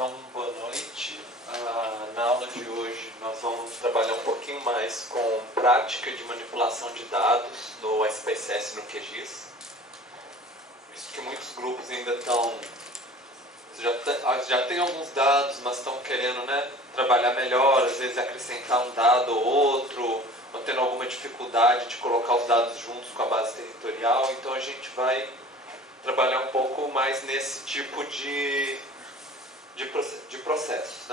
Então, boa noite. Na aula de hoje nós vamos trabalhar um pouquinho mais com prática de manipulação de dados no SPSS e no QGIS. Visto que muitos grupos ainda estão... já tem alguns dados, mas estão querendo, trabalhar melhor, às vezes acrescentar um dado ou outro, ou tendo alguma dificuldade de colocar os dados juntos com a base territorial. Então a gente vai trabalhar um pouco mais nesse tipo de processos,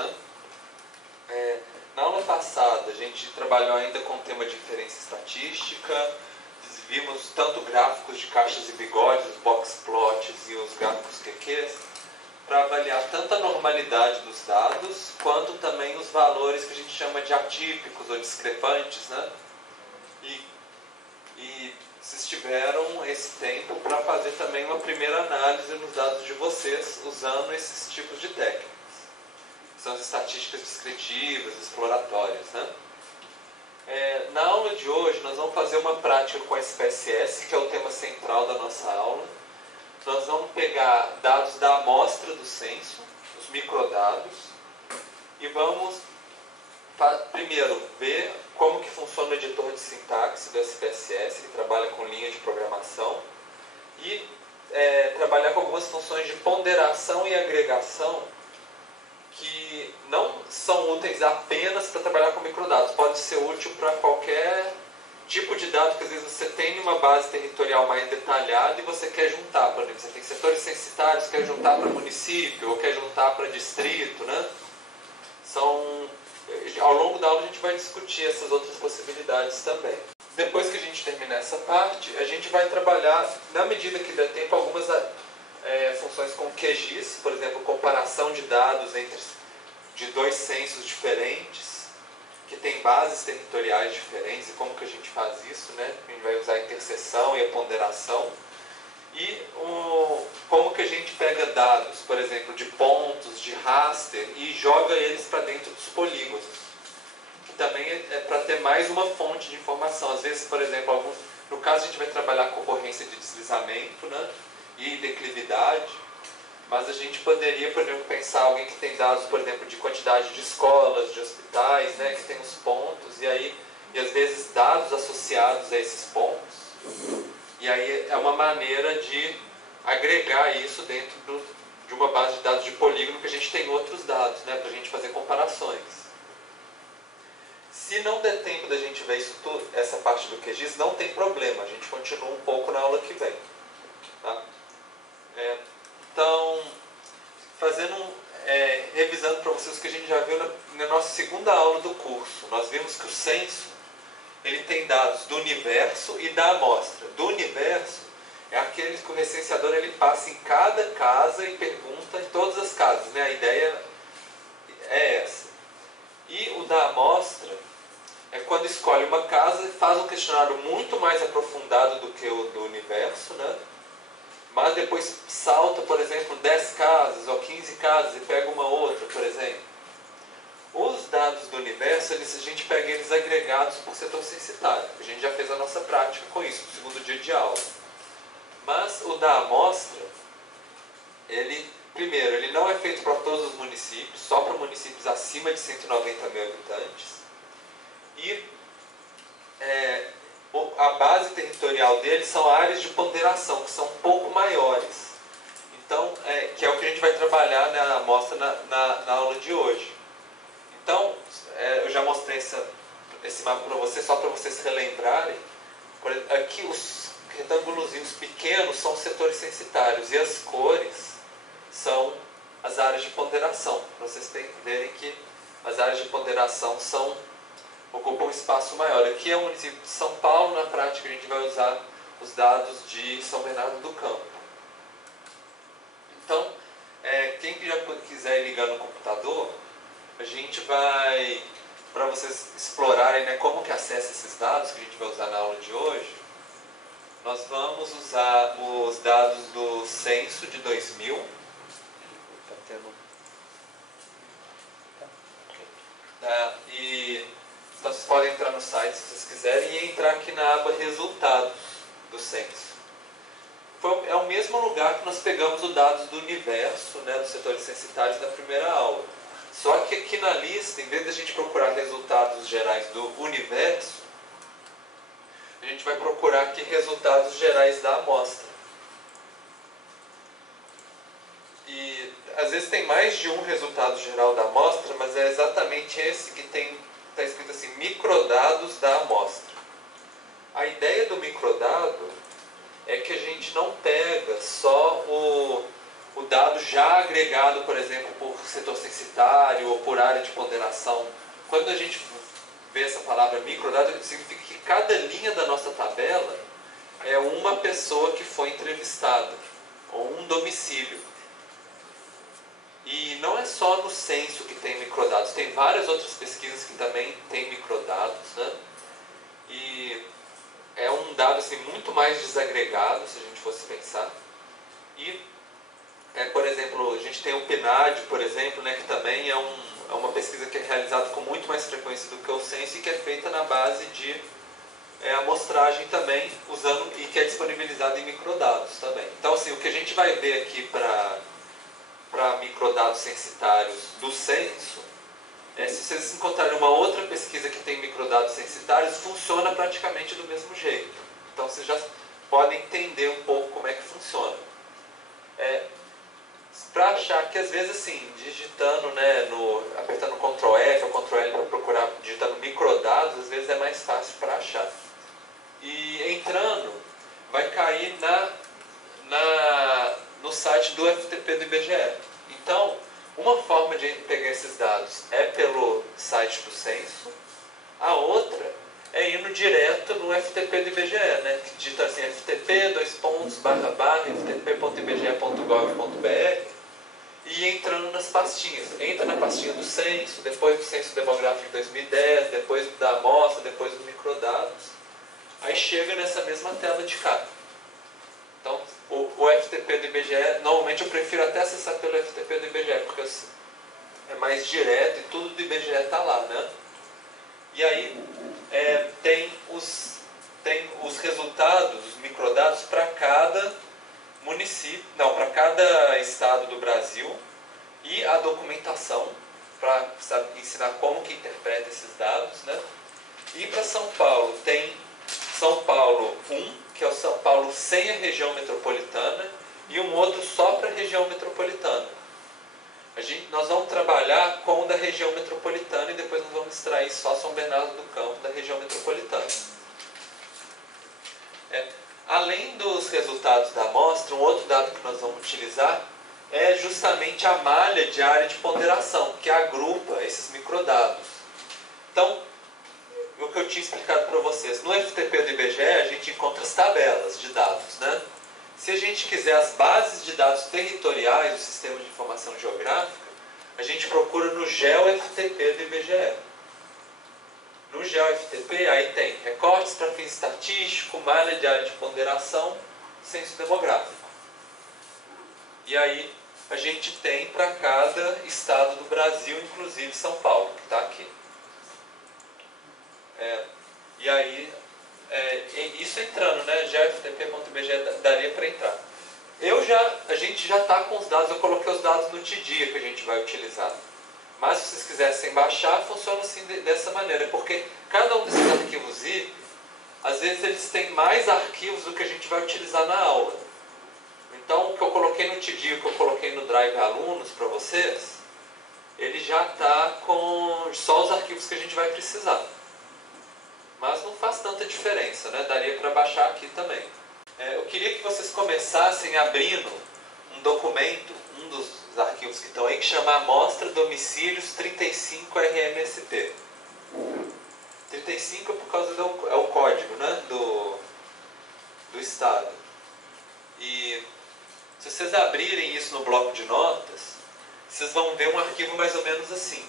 Na aula passada a gente trabalhou ainda com o tema de inferência estatística, vimos tanto gráficos de caixas e bigodes, os box plots e os gráficos QQs, para avaliar tanto a normalidade dos dados, quanto também os valores que a gente chama de atípicos ou discrepantes, E vocês tiveram esse tempo para fazer também uma primeira análise nos dados de vocês, usando esses tipos de técnicas. São as estatísticas descritivas, exploratórias, Na aula de hoje, nós vamos fazer uma prática com a SPSS, que é o tema central da nossa aula. Nós vamos pegar dados da amostra do censo, os microdados, e vamos primeiro ver como que funciona o editor de sintaxe do SPSS, que trabalha com linha de programação, e trabalhar com algumas funções de ponderação e agregação que não são úteis apenas para trabalhar com microdados, pode ser útil para qualquer tipo de dado que às vezes você tem uma base territorial mais detalhada e você quer juntar. Por exemplo, você tem setores censitários, quer juntar para município ou quer juntar para distrito, Ao longo da aula a gente vai discutir essas outras possibilidades também. Depois que a gente terminar essa parte, a gente vai trabalhar, na medida que der tempo, algumas funções com QGIS, por exemplo, comparação de dados de dois censos diferentes, que tem bases territoriais diferentes, e como que a gente faz isso, A gente vai usar a interseção e a ponderação. E como que a gente pega dados, por exemplo, de pontos, de raster, e joga eles para dentro dos polígonos. Que também é para ter mais uma fonte de informação. Às vezes, por exemplo, no caso a gente vai trabalhar com ocorrência de deslizamento, e declividade, mas a gente poderia, por exemplo, pensar alguém que tem dados, por exemplo, de quantidade de escolas, de hospitais, que tem os pontos, e às vezes dados associados a esses pontos. E aí é uma maneira de agregar isso dentro de uma base de dados de polígono que a gente tem outros dados, para a gente fazer comparações. Se não der tempo da gente ver isso tudo, essa parte do QGIS, não tem problema, a gente continua um pouco na aula que vem. Então, revisando para vocês o que a gente já viu na nossa segunda aula do curso, nós vimos que o censo ele tem dados do universo e da amostra. Do universo é aquele que o recenseador ele passa em cada casa e pergunta em todas as casas. A ideia é essa. E o da amostra é quando escolhe uma casa e faz um questionário muito mais aprofundado do que o do universo, mas depois salta, por exemplo, 10 casas ou 15 casas e pega uma outra, por exemplo. Os dados do universo, a gente pega eles agregados por setor censitário. A gente já fez a nossa prática com isso, no segundo dia de aula. Mas o da amostra, primeiro, ele não é feito para todos os municípios, só para municípios acima de 190 mil habitantes. E a base territorial dele são áreas de ponderação, que são um pouco maiores. Então, que é o que a gente vai trabalhar na amostra na aula de hoje. Então, eu já mostrei esse mapa para vocês, só para vocês se relembrarem. Aqui, os retângulos pequenos são os setores censitários, e as cores são as áreas de ponderação. Para vocês verem que as áreas de ponderação ocupam um espaço maior. Aqui é o município de São Paulo, na prática a gente vai usar os dados de São Bernardo do Campo. Então, quem já quiser ir ligar no computador, a gente vai, para vocês explorarem como que acessa esses dados que a gente vai usar na aula de hoje, nós vamos usar os dados do censo de 2000. Então vocês podem entrar no site se vocês quiserem e entrar aqui na aba resultados do censo. É um mesmo lugar que nós pegamos os dados do universo, né, dos setores censitários na primeira aula. Só que aqui na lista, em vez de a gente procurar resultados gerais do universo, a gente vai procurar aqui resultados gerais da amostra. E às vezes tem mais de um resultado geral da amostra, mas é exatamente esse que está escrito assim, microdados da amostra. A ideia do microdado é que a gente não pega só o dado já agregado, por exemplo, por setor censitário ou por área de ponderação. Quando a gente vê essa palavra microdado, significa que cada linha da nossa tabela é uma pessoa que foi entrevistada, ou um domicílio. E não é só no censo que tem microdados, tem várias outras pesquisas que também têm microdados, né? E é um dado assim, muito mais desagregado, se a gente fosse pensar. E, por exemplo, a gente tem o PNAD, por exemplo, né, que também é uma pesquisa que é realizada com muito mais frequência do que o censo e que é feita na base de amostragem também, usando e que é disponibilizada em microdados também. Então, assim, o que a gente vai ver aqui para microdados censitários do censo, se vocês encontrarem uma outra pesquisa que tem microdados censitários, funciona praticamente do mesmo jeito. Então vocês já podem entender um pouco como é que funciona. Para achar que às vezes assim, digitando, né, apertando Ctrl F ou Ctrl L para procurar, digitando microdados, às vezes é mais fácil para achar. E entrando, vai cair no site do FTP do IBGE. Então, uma forma de pegar esses dados é pelo site do censo, a outra é indo direto no FTP do IBGE, né? Que digita assim, ftp://ftp.ibge.gov.br e entrando nas pastinhas. Entra na pastinha do censo, depois do censo demográfico de 2010, depois da amostra, depois do microdados. Aí chega nessa mesma tela de cá. Então, o FTP do IBGE, normalmente eu prefiro até acessar pelo FTP do IBGE, porque é mais direto e tudo do IBGE está lá, né? E aí tem os resultados, os microdados para cada município, não, para cada estado do Brasil e a documentação para ensinar como que interpreta esses dados, né? E para São Paulo tem São Paulo 1, que é o São Paulo sem a região metropolitana, e um outro só para a região metropolitana. Nós vamos trabalhar com o da região metropolitana e depois nós vamos extrair só São Bernardo do Campo da região metropolitana. Além dos resultados da amostra, um outro dado que nós vamos utilizar é justamente a malha de área de ponderação, que agrupa esses microdados. Então, o que eu tinha explicado para vocês, no FTP do IBGE a gente encontra as tabelas de dados, né? Se a gente quiser as bases de dados territoriais do Sistema de Informação Geográfica, a gente procura no GeoFTP do IBGE. No GeoFTP aí tem recortes para fins estatísticos, malha de área de ponderação, censo demográfico. E aí a gente tem para cada estado do Brasil, inclusive São Paulo, que está aqui. E aí, isso entrando, né? GeoFTP.ibge daria para entrar. A gente já está com os dados, eu coloquei os dados no TDIA que a gente vai utilizar. Mas se vocês quisessem baixar, funciona assim dessa maneira, porque cada um desses arquivos zip, às vezes eles têm mais arquivos do que a gente vai utilizar na aula. Então, o que eu coloquei no TDIA, o que eu coloquei no Drive Alunos para vocês, ele já está com só os arquivos que a gente vai precisar. Mas não faz tanta diferença, né? Daria para baixar aqui também. Eu queria que vocês começassem abrindo um documento, um dos arquivos que estão aí, que chama Amostra Domicílios 35 RMSP. 35 é por causa é o código, né? do estado. E se vocês abrirem isso no bloco de notas, vocês vão ver um arquivo mais ou menos assim.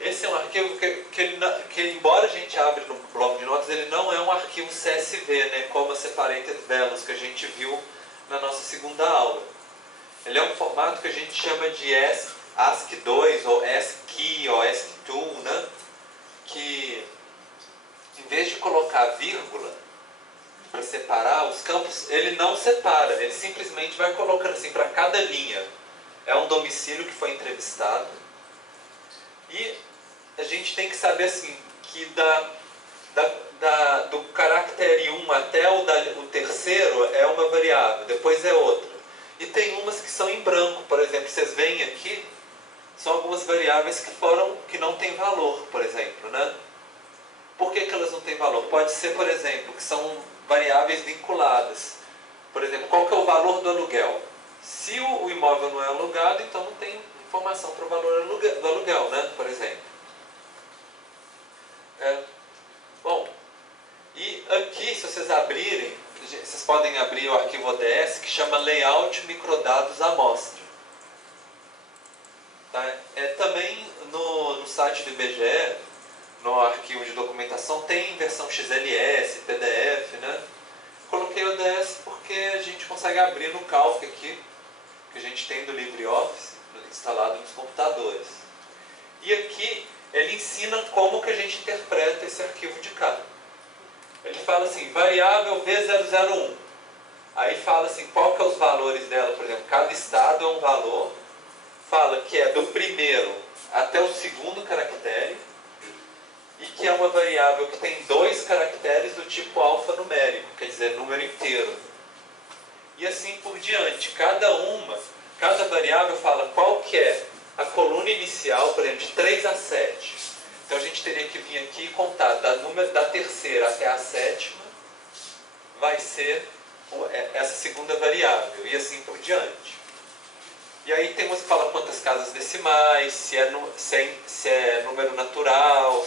Esse é um arquivo que embora a gente abra no bloco de notas, ele não é um arquivo CSV, né, como a Separated Values que a gente viu na nossa segunda aula. Ele é um formato que a gente chama de ASCII2 ou ASCII ou ASCII2, né, que em vez de colocar vírgula, para separar os campos, ele não separa, ele simplesmente vai colocando assim, para cada linha é um domicílio que foi entrevistado, e a gente tem que saber assim, que do caractere 1 até o terceiro é uma variável, depois é outra. E tem umas que são em branco, por exemplo, vocês veem aqui, são algumas variáveis que não têm valor, por exemplo, né? Por que elas não têm valor? Pode ser, por exemplo, que são variáveis vinculadas. Por exemplo, qual que é o valor do aluguel? Se o imóvel não é alugado, então não tem informação para o valor do aluguel, né? Por exemplo. Bom, e aqui, se vocês abrirem, vocês podem abrir o arquivo ODS, que chama Layout Microdados Amostra. Tá? Também no site do IBGE, no arquivo de documentação, tem versão XLS, PDF, né? Coloquei o ODS porque a gente consegue abrir no Calc aqui, que a gente tem do LibreOffice, instalado nos computadores. E aqui ele ensina como que a gente interpreta esse arquivo de cá. Ele fala assim, variável V001. Aí fala assim, qual que é os valores dela, por exemplo, cada estado é um valor. Fala que é do primeiro até o segundo caractere, e que é uma variável que tem 2 caracteres do tipo alfanumérico, quer dizer, número inteiro. E assim por diante, cada variável fala qual que é a coluna inicial, por exemplo, de 3 a 7. Então a gente teria que vir aqui e contar da terceira até a sétima, vai ser essa segunda variável, e assim por diante. E aí tem umas que falam quantas casas decimais, se é número natural,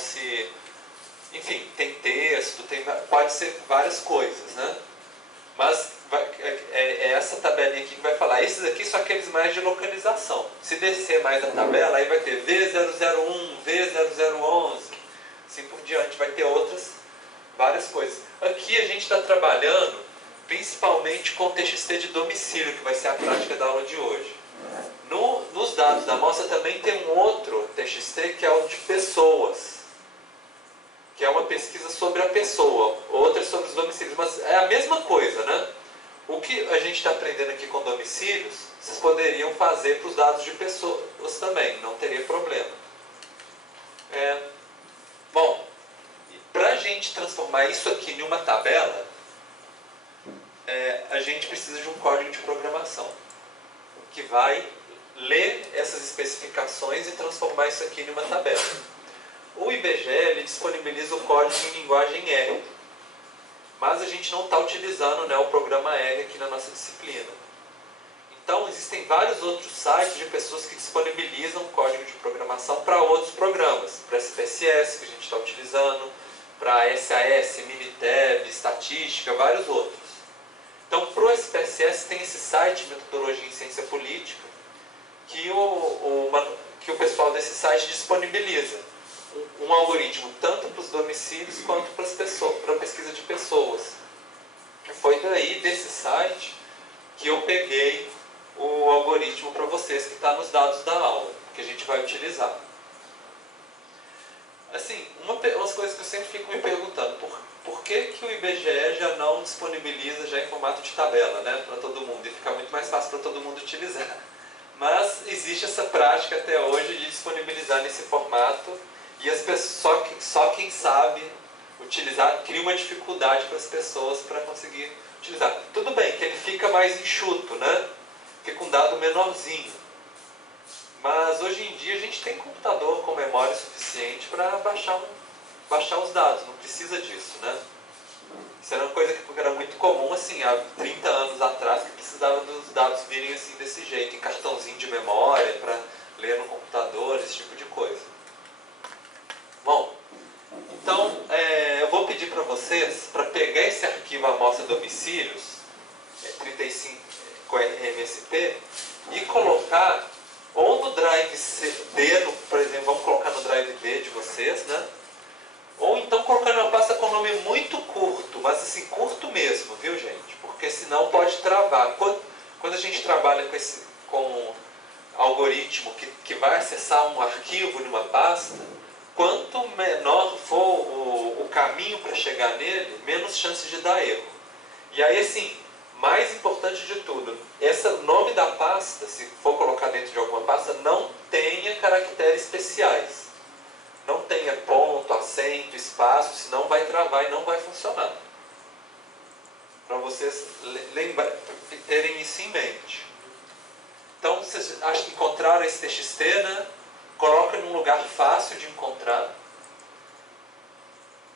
enfim, tem texto, pode ser várias coisas, né? Mas é essa tabelinha aqui que vai falar, esses aqui são aqueles mais de localização. Se descer mais a tabela, aí vai ter V001, V0011, assim por diante, vai ter várias coisas. Aqui a gente está trabalhando principalmente com TXT de domicílio, que vai ser a prática da aula de hoje. Nos dados da amostra também tem um outro TXT que é o de pessoas, que é uma pesquisa sobre a pessoa, outra sobre os domicílios, mas é a mesma coisa, né? O que a gente está aprendendo aqui com domicílios, vocês poderiam fazer para os dados de pessoas também, não teria problema. Bom, para a gente transformar isso aqui em uma tabela, a gente precisa de um código de programação, que vai ler essas especificações e transformar isso aqui em uma tabela. O IBGE ele disponibiliza o código em linguagem R, mas a gente não está utilizando, né, o programa R aqui na nossa disciplina. Então existem vários outros sites de pessoas que disponibilizam código de programação para outros programas, para SPSS que a gente está utilizando, para SAS, Minitab, Estatística, vários outros. Então, para o SPSS tem esse site, Metodologia em Ciência Política, que o pessoal desse site disponibiliza um algoritmo tanto para os domicílios quanto para a pesquisa de pessoas. Foi daí, desse site, que eu peguei o algoritmo para vocês, que está nos dados da aula, que a gente vai utilizar. Assim, umas coisas que eu sempre fico me perguntando, por que o IBGE já não disponibiliza já em formato de tabela, né, para todo mundo, e fica muito mais fácil para todo mundo utilizar. Mas existe essa prática até hoje de disponibilizar nesse formato, e as pessoas, só quem sabe utilizar cria uma dificuldade para as pessoas para conseguir utilizar. Tudo bem que ele fica mais enxuto, né? Fica um dado menorzinho. Mas hoje em dia a gente tem computador com memória suficiente para baixar os dados, não precisa disso, né? Isso era uma coisa que era muito comum, assim, há 30 anos atrás, que precisava dos dados virem assim desse jeito, em cartãozinho de memória, para ler no computador, esse tipo de coisa. Bom, então eu vou pedir para vocês, para pegar esse arquivo amostra domicílios, 35 com RMSP, e colocar ou no drive D, por exemplo, vamos colocar no drive D de vocês, né? Ou então colocando uma pasta com nome muito curto, mas assim, curto mesmo, viu, gente? Porque senão pode travar. Quando a gente trabalha com algoritmo que vai acessar um arquivo numa pasta, quanto menor for o caminho para chegar nele, menos chances de dar erro. E aí, assim, mais importante de tudo, o nome da pasta, se for colocar dentro de alguma pasta, não tenha caracteres especiais. Não tenha ponto, acento, espaço, senão vai travar e não vai funcionar. Para vocês terem isso em mente. Então, vocês encontraram esse TXT, né? Coloca num lugar fácil de encontrar.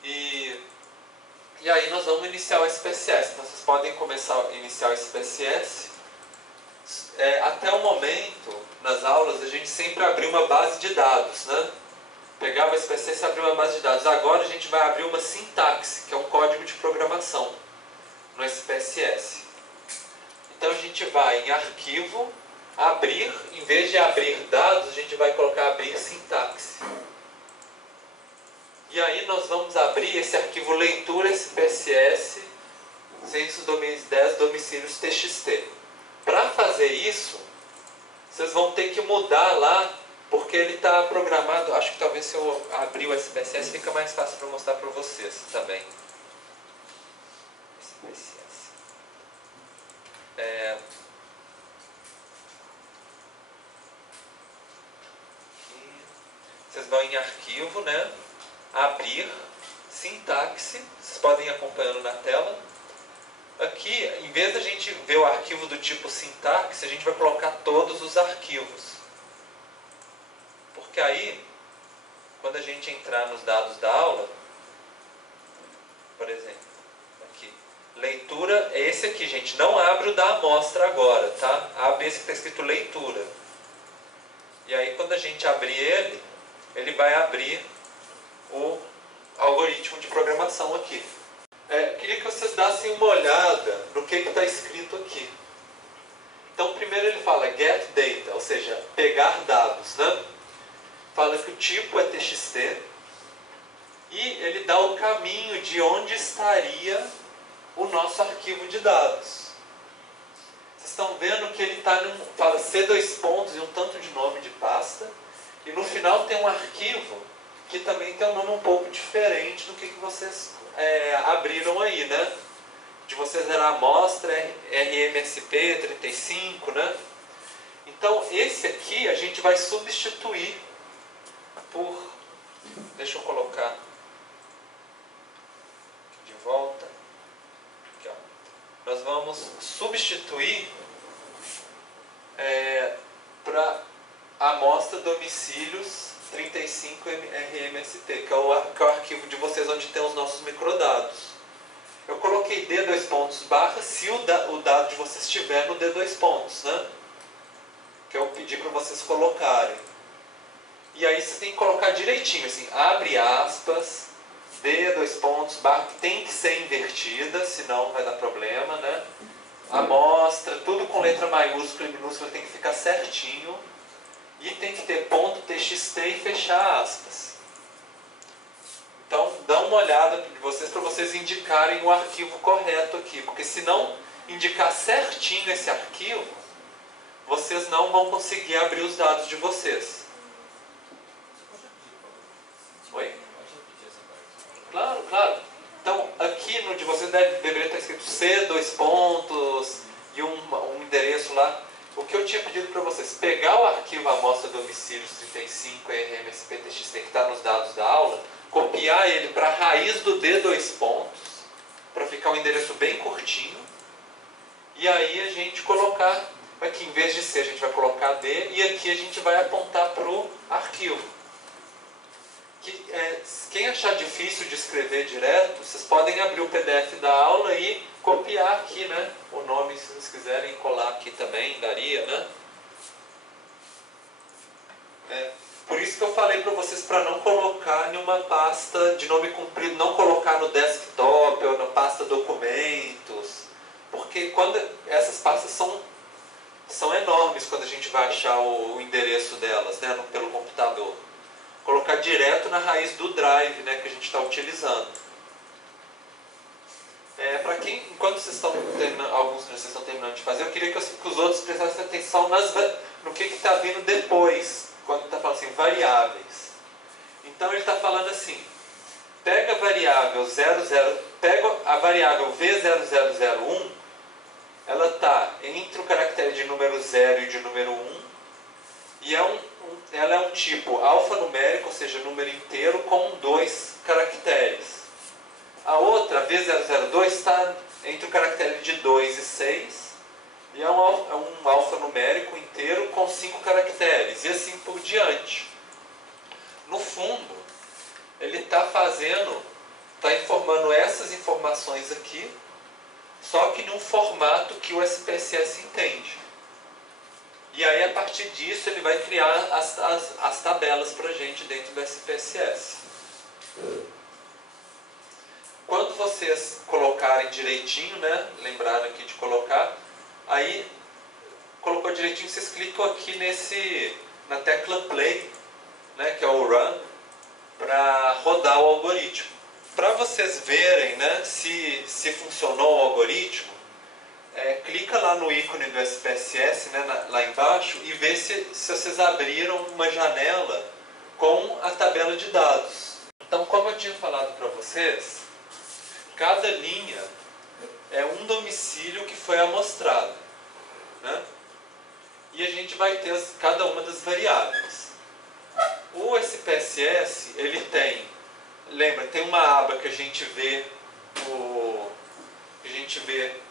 E aí nós vamos iniciar o SPSS. Então, vocês podem começar a iniciar o SPSS. Até o momento, nas aulas, a gente sempre abriu uma base de dados, né? Pegava o SPSS e abria uma base de dados. Agora a gente vai abrir uma sintaxe, que é um código de programação, no SPSS. Então a gente vai em arquivo, abrir, em vez de abrir dados, a gente vai colocar abrir sintaxe. E aí nós vamos abrir esse arquivo leitura SPSS, censos 2010 domicílios TXT. Para fazer isso, vocês vão ter que mudar lá, porque ele está programado. Acho que talvez se eu abrir o SPSS fica mais fácil para mostrar para vocês também. SPSS. Vocês vão em arquivo, né? Abrir, sintaxe, vocês podem ir acompanhando na tela. Aqui, em vez da gente ver o arquivo do tipo sintaxe, a gente vai colocar todos os arquivos. Porque aí, quando a gente entrar nos dados da aula, por exemplo, aqui, leitura, é esse aqui, gente, não abre o da amostra agora, tá? Abre esse que está escrito leitura. E aí, quando a gente abrir ele vai abrir o algoritmo de programação aqui. Queria que vocês dassem uma olhada no que está escrito aqui. Então, primeiro ele fala get data, ou seja, pegar dados, né? Fala que o tipo é TXT e ele dá o caminho de onde estaria o nosso arquivo de dados. Vocês estão vendo que ele fala C2 pontos e um tanto de nome de pasta, e no final tem um arquivo que também tem um nome um pouco diferente do que vocês abriram aí, né? De vocês era a amostra RMSP 35, né? Então esse aqui a gente vai substituir por... Deixa eu colocar de volta. Aqui, ó. Nós vamos substituir para a amostra domicílios 35 RMST, que é o arquivo de vocês onde tem os nossos microdados. Eu coloquei D2 pontos barra se o dado de vocês estiver no D2 pontos, né? Que eu pedi para vocês colocarem. E aí você tem que colocar direitinho, assim, abre aspas, D2 pontos barra, que tem que ser invertida, senão vai dar problema, né? Amostra, tudo com letra maiúscula e minúscula tem que ficar certinho. E tem que ter ponto .txt e fechar aspas. Então, dá uma olhada de vocês para vocês indicarem o arquivo correto aqui. Porque se não indicar certinho esse arquivo, vocês não vão conseguir abrir os dados de vocês. Oi? Claro, claro. Então, aqui no de vocês deveria estar escrito C, 2 pontos e um endereço lá. O que eu tinha pedido para vocês, pegar o arquivo amostra domicílios 35 RMSP TXT que está nos dados da aula, copiar ele para a raiz do D2 pontos, para ficar um endereço bem curtinho, e aí a gente colocar, aqui em vez de C a gente vai colocar D, e aqui a gente vai apontar para o arquivo. Quem achar difícil de escrever direto, vocês podem abrir o PDF da aula e copiar aqui, né? O nome, se vocês quiserem colar aqui também, daria, né? Por isso que eu falei para vocês para não colocar em uma pasta de nome comprido, não colocar no desktop ou na pasta documentos, porque quando essas pastas são enormes quando a gente vai achar o endereço delas, né? Pelo computador. Colocar direto na raiz do drive, né, que a gente está utilizando. Para quem, enquanto vocês estão terminando, alguns de vocês estão terminando de fazer, eu queria que os outros prestassem atenção no que está vindo depois, quando está falando assim, variáveis. Então ele está falando assim, pega a variável pega a variável V0001, ela está entre o caractere de número 0 e de número 1, e ela é um tipo alfanumérico, ou seja, número inteiro com 2 caracteres. A outra, V002, está entre o caractere de 2 e 6, e é um alfanumérico inteiro com 5 caracteres, e assim por diante. No fundo, ele está informando essas informações aqui, só que num formato que o SPSS entende. E aí, a partir disso, ele vai criar as tabelas para a gente dentro do SPSS. Quando vocês colocarem direitinho, né, lembraram aqui de colocar, aí colocou direitinho, vocês clicam aqui na tecla Play, né, que é o Run, para rodar o algoritmo. Para vocês verem, né, se funcionou o algoritmo, clica lá no ícone do SPSS, né, lá embaixo, e vê se vocês abriram uma janela com a tabela de dados. Então, como eu tinha falado para vocês, cada linha é um domicílio que foi amostrado, né? E a gente vai ter cada uma das variáveis. O SPSS, ele tem uma aba que a gente vê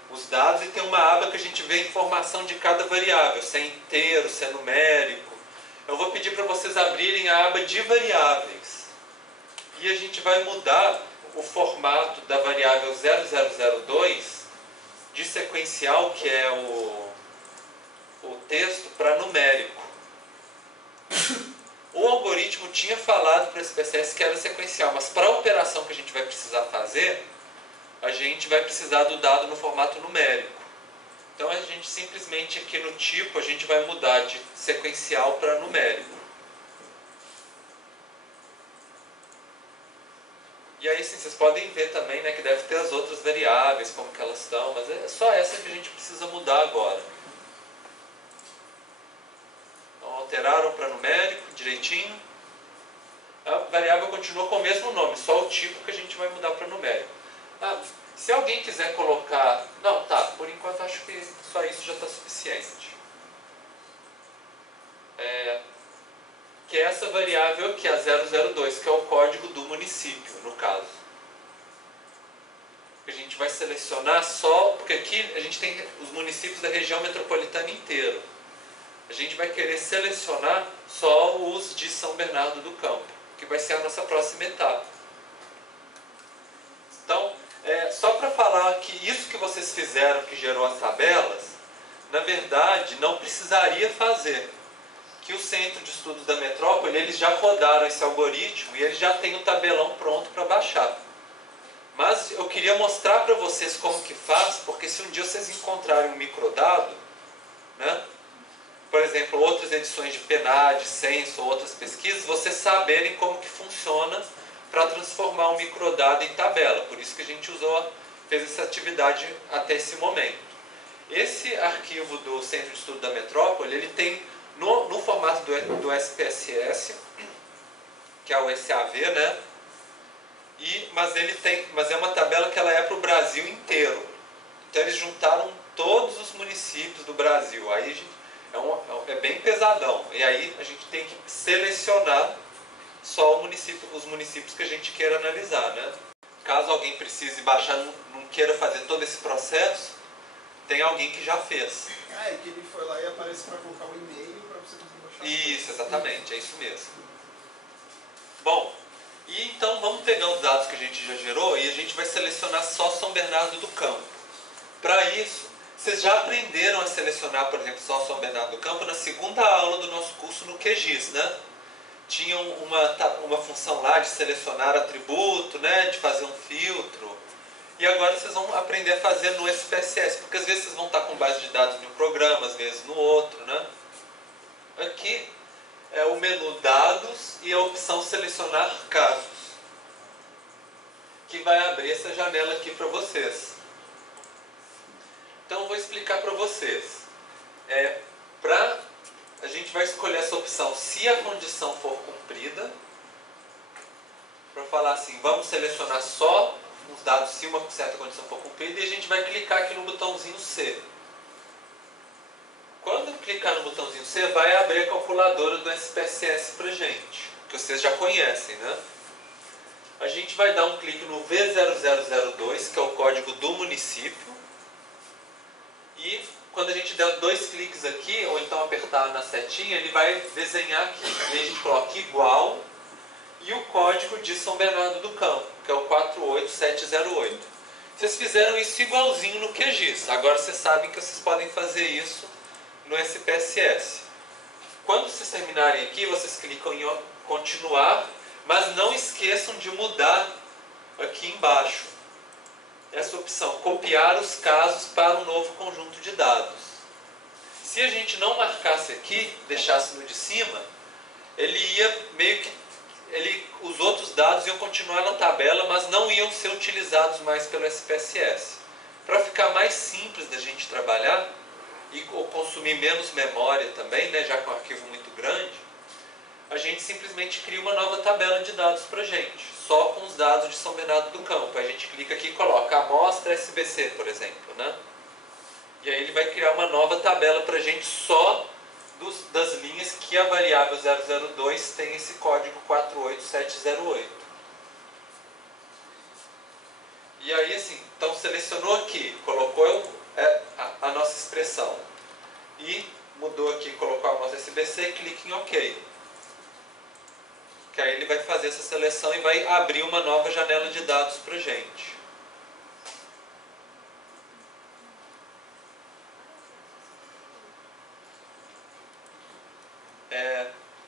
os dados, e tem uma aba que a gente vê a informação de cada variável, se é inteiro, se é numérico. Eu vou pedir para vocês abrirem a aba de variáveis. E a gente vai mudar o formato da variável 0002 de sequencial, que é o texto, para numérico. O algoritmo tinha falado para o SPSS que era sequencial, mas para a operação que a gente vai precisar fazer, a gente vai precisar do dado no formato numérico. Então, a gente simplesmente aqui no tipo, a gente vai mudar de sequencial para numérico. E aí, sim, vocês podem ver também, né, que deve ter as outras variáveis, como que elas estão, mas é só essa que a gente precisa mudar agora. Então, alteraram para numérico, direitinho. A variável continua com o mesmo nome, só o tipo que a gente vai mudar para numérico. Se alguém quiser colocar... Não, tá, por enquanto acho que só isso já está suficiente. Que é essa variável aqui, a 002, que é o código do município, no caso. A gente vai selecionar só... Porque aqui a gente tem os municípios da região metropolitana inteira. A gente vai querer selecionar só os de São Bernardo do Campo, que vai ser a nossa próxima etapa. Então, só para falar que isso que vocês fizeram, que gerou as tabelas, na verdade, não precisaria fazer. Que o Centro de Estudos da Metrópole, eles já rodaram esse algoritmo e eles já têm o tabelão pronto para baixar. Mas eu queria mostrar para vocês como que faz, porque se um dia vocês encontrarem um microdado, né, por exemplo, outras edições de PNAD, Censo, outras pesquisas, vocês saberem como que funciona para transformar um microdado em tabela. Por isso que a gente fez essa atividade até esse momento. Esse arquivo do Centro de Estudo da Metrópole, ele tem no formato do SPSS, que é o SAV, né? Mas é uma tabela que ela é para o Brasil inteiro. Então eles juntaram todos os municípios do Brasil. Aí é bem pesadão. E aí a gente tem que selecionar só os municípios que a gente queira analisar, né? Caso alguém precise baixar, não queira fazer todo esse processo, tem alguém que já fez. É que ele foi lá e aparece para colocar o e-mail para você conseguir baixar. Isso, exatamente, é isso mesmo. Bom, e então vamos pegar os dados que a gente já gerou e a gente vai selecionar só São Bernardo do Campo. Para isso, vocês já aprenderam a selecionar, por exemplo, só São Bernardo do Campo na segunda aula do nosso curso no QGIS, né? Tinha uma função lá de selecionar atributo, né? De fazer um filtro. E agora vocês vão aprender a fazer no SPSS, porque às vezes vocês vão estar com base de dados em um programa, às vezes no outro, né? Aqui é o menu Dados e a opção Selecionar Casos, que vai abrir essa janela aqui para vocês. Então eu vou explicar para vocês. A gente vai escolher essa opção se a condição for cumprida. para falar assim, vamos selecionar só os dados se uma certa condição for cumprida, e a gente vai clicar aqui no botãozinho C. Quando clicar no botãozinho C, vai abrir a calculadora do SPSS para gente, que vocês já conhecem, né? A gente vai dar um clique no V0002, que é o código do município, e quando a gente der 2 cliques aqui, ou então apertar na setinha, ele vai desenhar aqui. E a gente coloca igual e o código de São Bernardo do Campo, que é o 48708. Vocês fizeram isso igualzinho no QGIS. Agora vocês sabem que vocês podem fazer isso no SPSS. Quando vocês terminarem aqui, vocês clicam em continuar, mas não esqueçam de mudar aqui embaixo essa opção, copiar os casos para um novo conjunto de dados. Se a gente não marcasse aqui, deixasse no de cima, ele ia meio que os outros dados iam continuar na tabela, mas não iam ser utilizados mais pelo SPSS. Para ficar mais simples da gente trabalhar e consumir menos memória também, né, já que é um arquivo muito grande, a gente simplesmente cria uma nova tabela de dados para a gente, só com os dados de São Bernardo do Campo. A gente clica aqui e coloca amostra SBC, por exemplo, né? E aí ele vai criar uma nova tabela para a gente só das linhas que a variável 002 tem esse código 48708. E aí assim, então selecionou aqui, colocou a nossa expressão e mudou aqui, colocou a amostra SBC, clique em OK. Que aí ele vai fazer essa seleção e vai abrir uma nova janela de dados para a gente.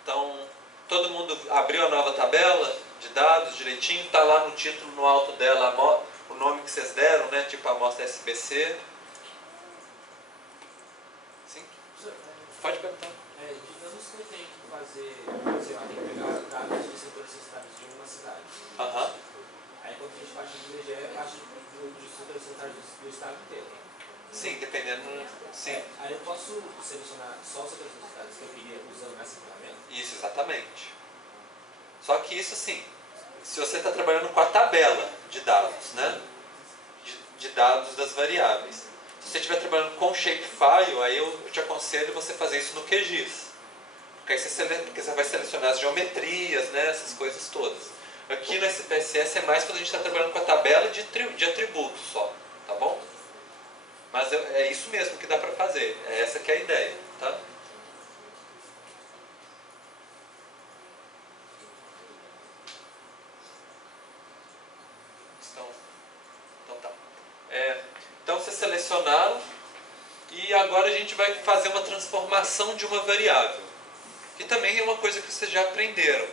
Então, todo mundo abriu a nova tabela de dados direitinho, está lá no título, no alto dela, o nome que vocês deram, né? Tipo amostra SBC. Sim? Pode perguntar. Digamos que eu tenho que fazer, sei lá, tem que pegar dados de setores censitários de uma cidade. Aí quando a gente baixa do IBGE, baixa dos setores censitários do estado inteiro. Sim, dependendo. Sim. Aí eu posso selecionar só os setores censitários que eu queria usando essa ferramenta? Isso, exatamente. Só que isso assim, se você está trabalhando com a tabela de dados, né? De dados das variáveis. Se você estiver trabalhando com shapefile, aí eu te aconselho você fazer isso no QGIS. Porque aí você vai selecionar as geometrias, né, essas coisas todas. Aqui no SPSS é mais quando a gente está trabalhando com a tabela de atributos só, tá bom? Mas é isso mesmo que dá para fazer, é essa que é a ideia, tá? Então tá. Então vocês selecionaram e agora a gente vai fazer uma transformação de uma variável, que também é uma coisa que vocês já aprenderam,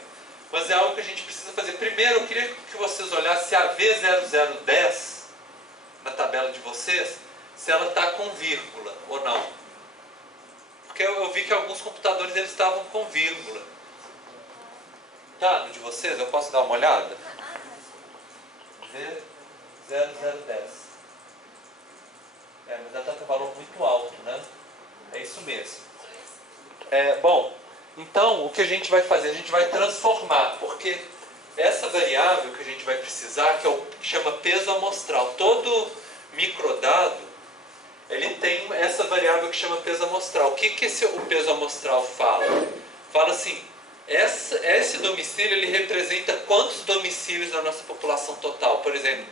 mas é algo que a gente precisa fazer. Primeiro eu queria que vocês olhassem a V0010 na tabela de vocês, se ela está com vírgula ou não. Porque eu vi que alguns computadores eles estavam com vírgula. Tá, no de vocês, eu posso dar uma olhada? V0010. Mas ela está com um valor muito alto, né? É isso mesmo. Bom, então o que a gente vai fazer? A gente vai transformar, porque essa variável que a gente vai precisar, que é o que chama peso amostral. Todo microdado, ele tem essa variável que chama peso amostral. O que o peso amostral fala? Fala assim, esse domicílio ele representa quantos domicílios na nossa população total. Por exemplo,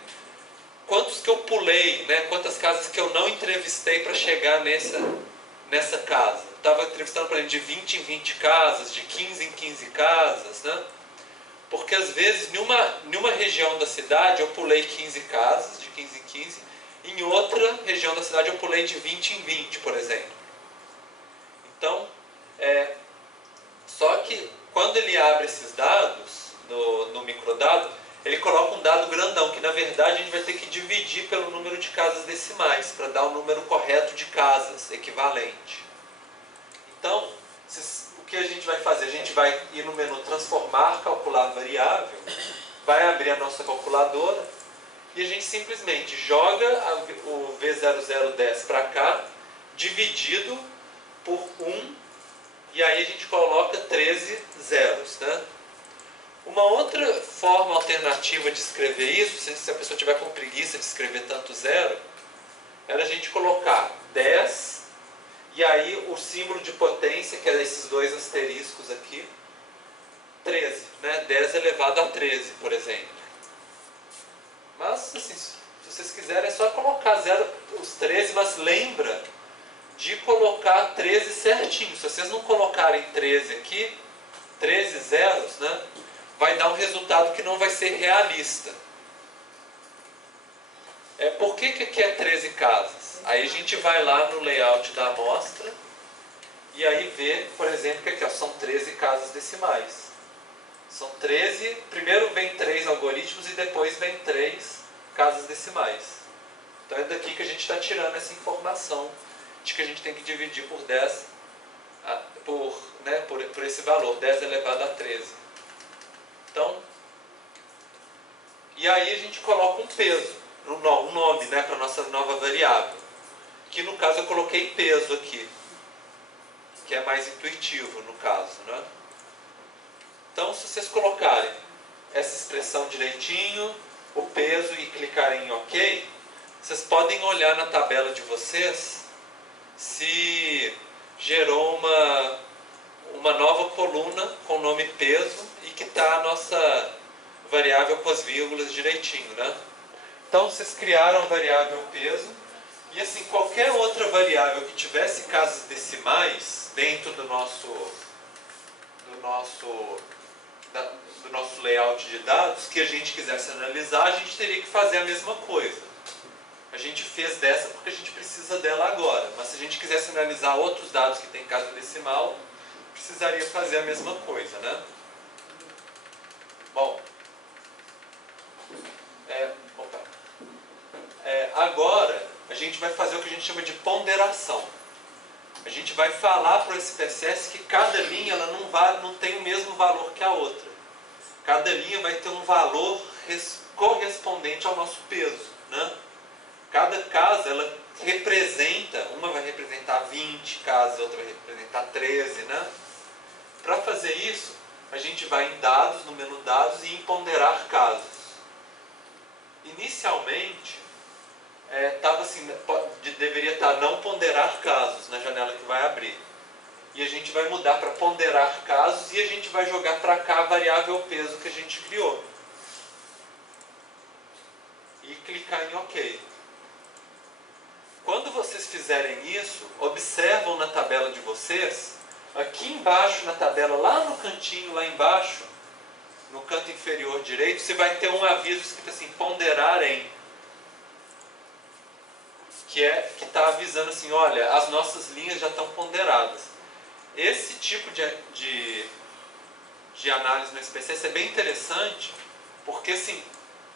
quantos que eu pulei, né? Quantas casas que eu não entrevistei para chegar nessa casa. Estava entrevistando, por exemplo, de 20 em 20 casas, de 15 em 15 casas, né? Porque às vezes, numa região da cidade, eu pulei 15 casas, de 15 em 15, em outra região da cidade eu pulei de 20 em 20, por exemplo. Então, só que quando ele abre esses dados no microdado, ele coloca um dado grandão, que na verdade a gente vai ter que dividir pelo número de casas decimais, para dar o número correto de casas, equivalente. Então, o que a gente vai fazer? A gente vai ir no menu transformar, calcular variável, vai abrir a nossa calculadora, e a gente simplesmente joga o V0010 para cá, dividido por 1, e aí a gente coloca 13 zeros, né? Uma outra forma alternativa de escrever isso, se a pessoa tiver com preguiça de escrever tanto zero, era a gente colocar 10, e aí o símbolo de potência, que é esses dois asteriscos aqui, 13, né? 10 elevado a 13, por exemplo. Mas, assim, se vocês quiserem, é só colocar os 13, mas lembra de colocar 13 certinho. Se vocês não colocarem 13 aqui, 13 zeros, né? Vai dar um resultado que não vai ser realista. Por que aqui é 13 casas? Aí a gente vai lá no layout da amostra e aí vê, por exemplo, que aqui ó, são 13 casas decimais. São 13, primeiro vem 3 algoritmos e depois vem 3 casas decimais. Então é daqui que a gente está tirando essa informação de que a gente tem que dividir por 10, por esse valor, 10 elevado a 13. Então, e aí a gente coloca um peso, um nome, né, para a nossa nova variável. Que no caso eu coloquei peso aqui, que é mais intuitivo no caso, né? Então, se vocês colocarem essa expressão direitinho, o peso e clicarem em OK, vocês podem olhar na tabela de vocês se gerou uma nova coluna com o nome peso e que está a nossa variável com as vírgulas direitinho, né? Então, vocês criaram a variável peso e assim, qualquer outra variável que tivesse casas decimais dentro do nosso layout de dados que a gente quisesse analisar, a gente teria que fazer a mesma coisa. A gente fez dessa porque a gente precisa dela agora, mas se a gente quisesse analisar outros dados que tem casa decimal, precisaria fazer a mesma coisa, né? Bom, agora a gente vai fazer o que a gente chama de ponderação. A gente vai falar para o SPSS que cada linha ela não tem o mesmo valor que a outra. Cada linha vai ter um valor correspondente ao nosso peso, né? Cada casa ela representa, uma vai representar 20 casas, outra vai representar 13, né? Para fazer isso, a gente vai em dados, no menu dados e em ponderar casos. Inicialmente, deveria estar não ponderar casos na janela que vai abrir. E a gente vai mudar para ponderar casos e a gente vai jogar para cá a variável peso que a gente criou. E clicar em OK. Quando vocês fizerem isso, observam na tabela de vocês, aqui embaixo na tabela, lá no cantinho, lá embaixo, no canto inferior direito, você vai ter um aviso escrito assim, ponderar em. Que está avisando assim, olha, as nossas linhas já estão ponderadas. Esse tipo de análise no SPSS é bem interessante, porque assim,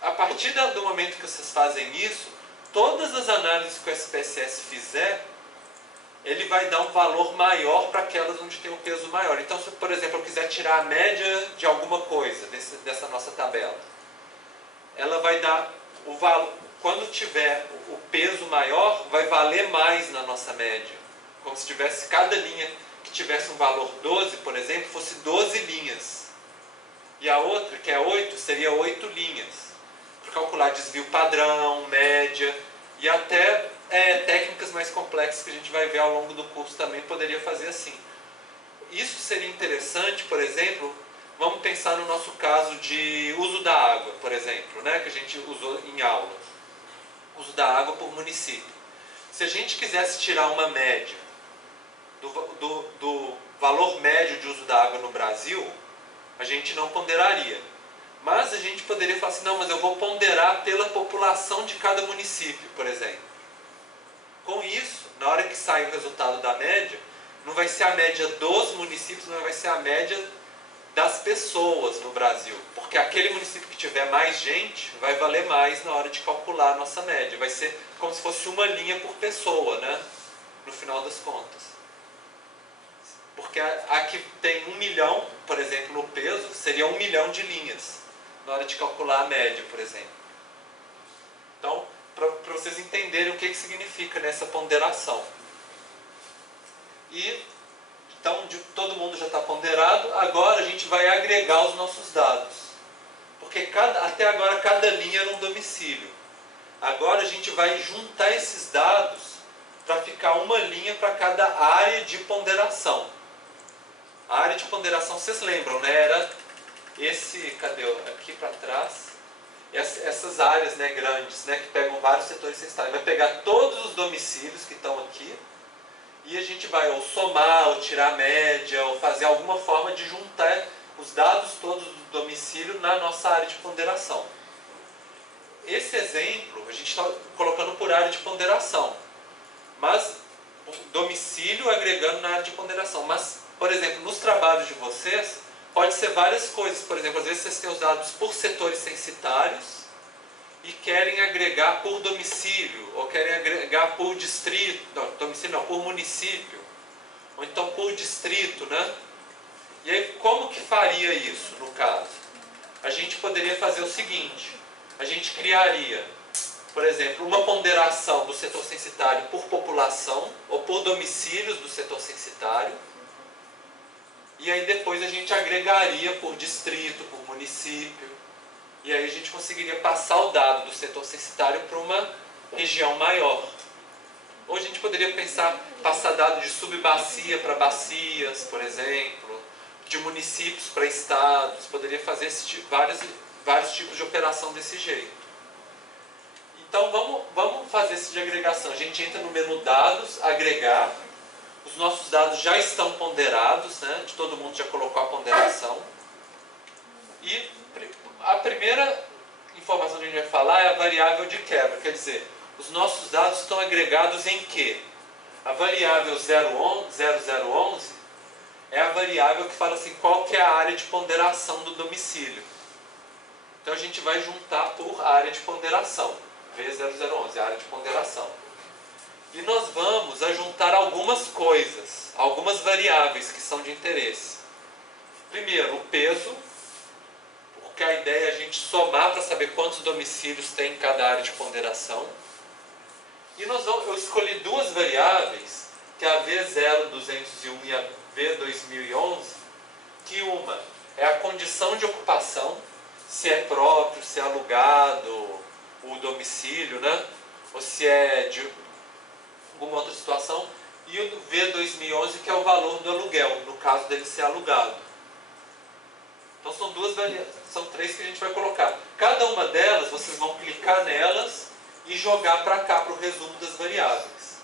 a partir do momento que vocês fazem isso, todas as análises que o SPSS fizer, ele vai dar um valor maior para aquelas onde tem um peso maior. Então, se, por exemplo, eu quiser tirar a média de alguma coisa dessa nossa tabela, ela vai dar o valor. Quando tiver o peso maior, vai valer mais na nossa média. Como se tivesse cada linha que tivesse um valor 12, por exemplo, fosse 12 linhas. E a outra, que é 8, seria 8 linhas. Para calcular desvio padrão, média e até técnicas mais complexas que a gente vai ver ao longo do curso também poderia fazer assim. Isso seria interessante, por exemplo, vamos pensar no nosso caso de uso da água, por exemplo, né, que a gente usou em aula. Uso da água por município. Se a gente quisesse tirar uma média do valor médio de uso da água no Brasil, a gente não ponderaria. Mas a gente poderia falar assim, não, mas eu vou ponderar pela população de cada município, por exemplo. Com isso, na hora que sai o resultado da média, não vai ser a média dos municípios, mas vai ser a média das pessoas no Brasil. Porque aquele município que tiver mais gente, vai valer mais na hora de calcular a nossa média. Vai ser como se fosse uma linha por pessoa, né? No final das contas. Porque a que tem 1 milhão, por exemplo, no peso, seria 1 milhão de linhas na hora de calcular a média, por exemplo. Então, para vocês entenderem o que significa nessa ponderação. Então, todo mundo já está ponderado, agora a gente vai agregar os nossos dados. Porque até agora cada linha era um domicílio. Agora a gente vai juntar esses dados para ficar uma linha para cada área de ponderação. A área de ponderação, vocês lembram, né? Era cadê? Aqui para trás. Essas áreas, né, grandes, né, que pegam vários setores censitários. Vai pegar todos os domicílios que estão aqui e a gente vai ou somar, ou tirar a média, ou fazer alguma forma de juntar os dados todos do domicílio na nossa área de ponderação. Esse exemplo a gente está colocando por área de ponderação, mas domicílio agregando na área de ponderação. Mas, por exemplo, nos trabalhos de vocês, pode ser várias coisas. Por exemplo, às vezes vocês têm os dados por setores censitários e querem agregar por domicílio, ou querem agregar por distrito, não, domicílio não, por município, ou então por distrito, né? E aí, como que faria isso, no caso? A gente poderia fazer o seguinte, a gente criaria, por exemplo, uma ponderação do setor censitário por população, ou por domicílios do setor censitário, e aí depois a gente agregaria por distrito, por município, e aí a gente conseguiria passar o dado do setor censitário para uma região maior. Ou a gente poderia passar dado de subbacia para bacias, por exemplo, de municípios para estados, poderia fazer vários tipos de operação desse jeito. Então vamos fazer isso de agregação. A gente entra no menu dados, agregar. Os nossos dados já estão ponderados, né? De todo mundo já colocou a ponderação. E a primeira informação que a gente vai falar é a variável de quebra. Quer dizer, os nossos dados estão agregados em quê? A variável 0011 é a variável que fala assim, qual que é a área de ponderação do domicílio. Então a gente vai juntar por área de ponderação. V0011, a área de ponderação. E nós vamos ajuntar algumas coisas, algumas variáveis que são de interesse. Primeiro, o peso, porque a ideia é a gente somar para saber quantos domicílios tem em cada área de ponderação. E eu escolhi duas variáveis, que é a V0201 e a V2011, que uma é a condição de ocupação, se é próprio, se é alugado o domicílio, né? Ou se é de alguma outra situação, e o V2011, que é o valor do aluguel, no caso dele ser alugado. Então são três que a gente vai colocar. Cada uma delas, vocês vão clicar nelas e jogar para cá, para o resumo das variáveis.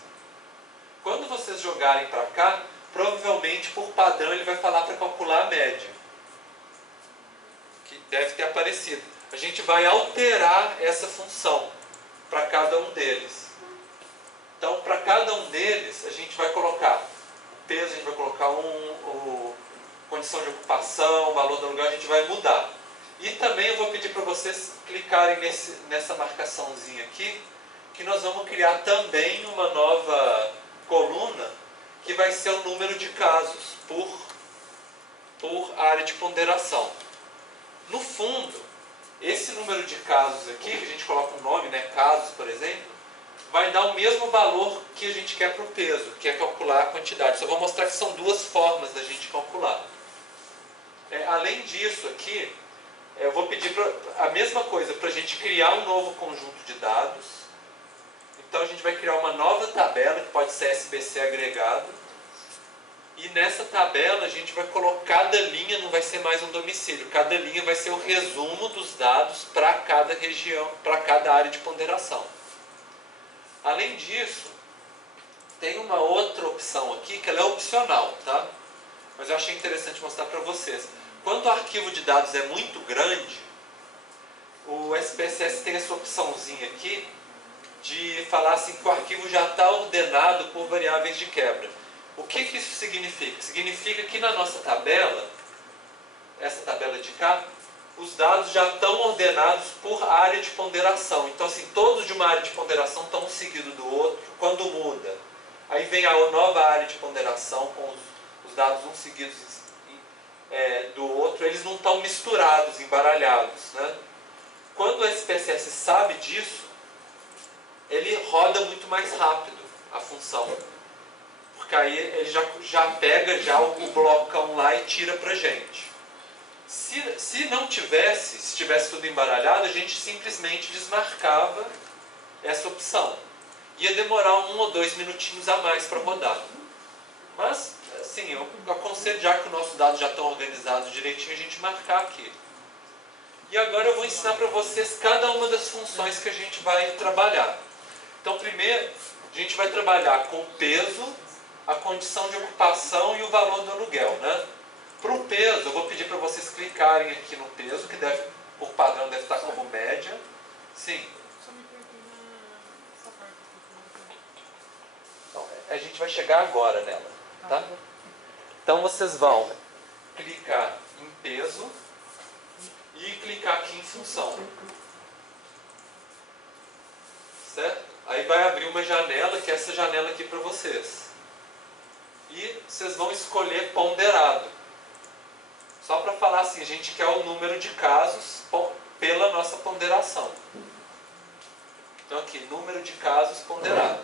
Quando vocês jogarem para cá, provavelmente por padrão ele vai falar para calcular a média, que deve ter aparecido. A gente vai alterar essa função para cada um deles. Então, para cada um deles, a gente vai colocar o peso, a gente vai colocar condição de ocupação, o valor do aluguel, a gente vai mudar. E também eu vou pedir para vocês clicarem nessa marcaçãozinha aqui, que nós vamos criar também uma nova coluna, que vai ser o número de casos por área de ponderação. No fundo, esse número de casos aqui, que a gente coloca um nome, né, casos, por exemplo, vai dar o mesmo valor que a gente quer para o peso, que é calcular a quantidade. Só vou mostrar que são duas formas da gente calcular. Além disso aqui, eu vou pedir a mesma coisa, para a gente criar um novo conjunto de dados. Então a gente vai criar uma nova tabela, que pode ser SBC agregado. E nessa tabela a gente vai colocar, cada linha não vai ser mais um domicílio, cada linha vai ser o resumo dos dados para cada região, para cada área de ponderação. Além disso, tem uma outra opção aqui, que ela é opcional, tá? Mas eu achei interessante mostrar para vocês. Quando o arquivo de dados é muito grande, o SPSS tem essa opçãozinha aqui, de falar assim que o arquivo já está ordenado por variáveis de quebra. O que isso significa? Significa que na nossa tabela, essa tabela de cá, os dados já estão ordenados por área de ponderação. Então, assim, todos de uma área de ponderação estão um seguido do outro. Quando muda, aí vem a nova área de ponderação com os dados uns seguidos do outro. Eles não estão misturados, embaralhados, né? Quando o SPSS sabe disso, ele roda muito mais rápido a função. Porque aí ele já pega o blocão lá e tira para a gente. Se não tivesse, se tivesse tudo embaralhado, a gente simplesmente desmarcava essa opção. Ia demorar 1 ou 2 minutinhos a mais para rodar. Mas, assim, eu aconselho, já que os nossos dados já estão organizados direitinho, a gente marcar aqui. E agora eu vou ensinar para vocês cada uma das funções que a gente vai trabalhar. Então, primeiro, a gente vai trabalhar com o peso, a condição de ocupação e o valor do aluguel, né? Para o peso, eu vou pedir para vocês clicarem aqui no peso, que deve, por padrão deve estar como média. Sim. Então, a gente vai chegar agora nela, tá? Então vocês vão clicar em peso e clicar aqui em função. Certo? Aí vai abrir uma janela, que é essa janela aqui para vocês. E vocês vão escolher ponderado. Só para falar assim, a gente quer o número de casos pela nossa ponderação. Então aqui, número de casos ponderado.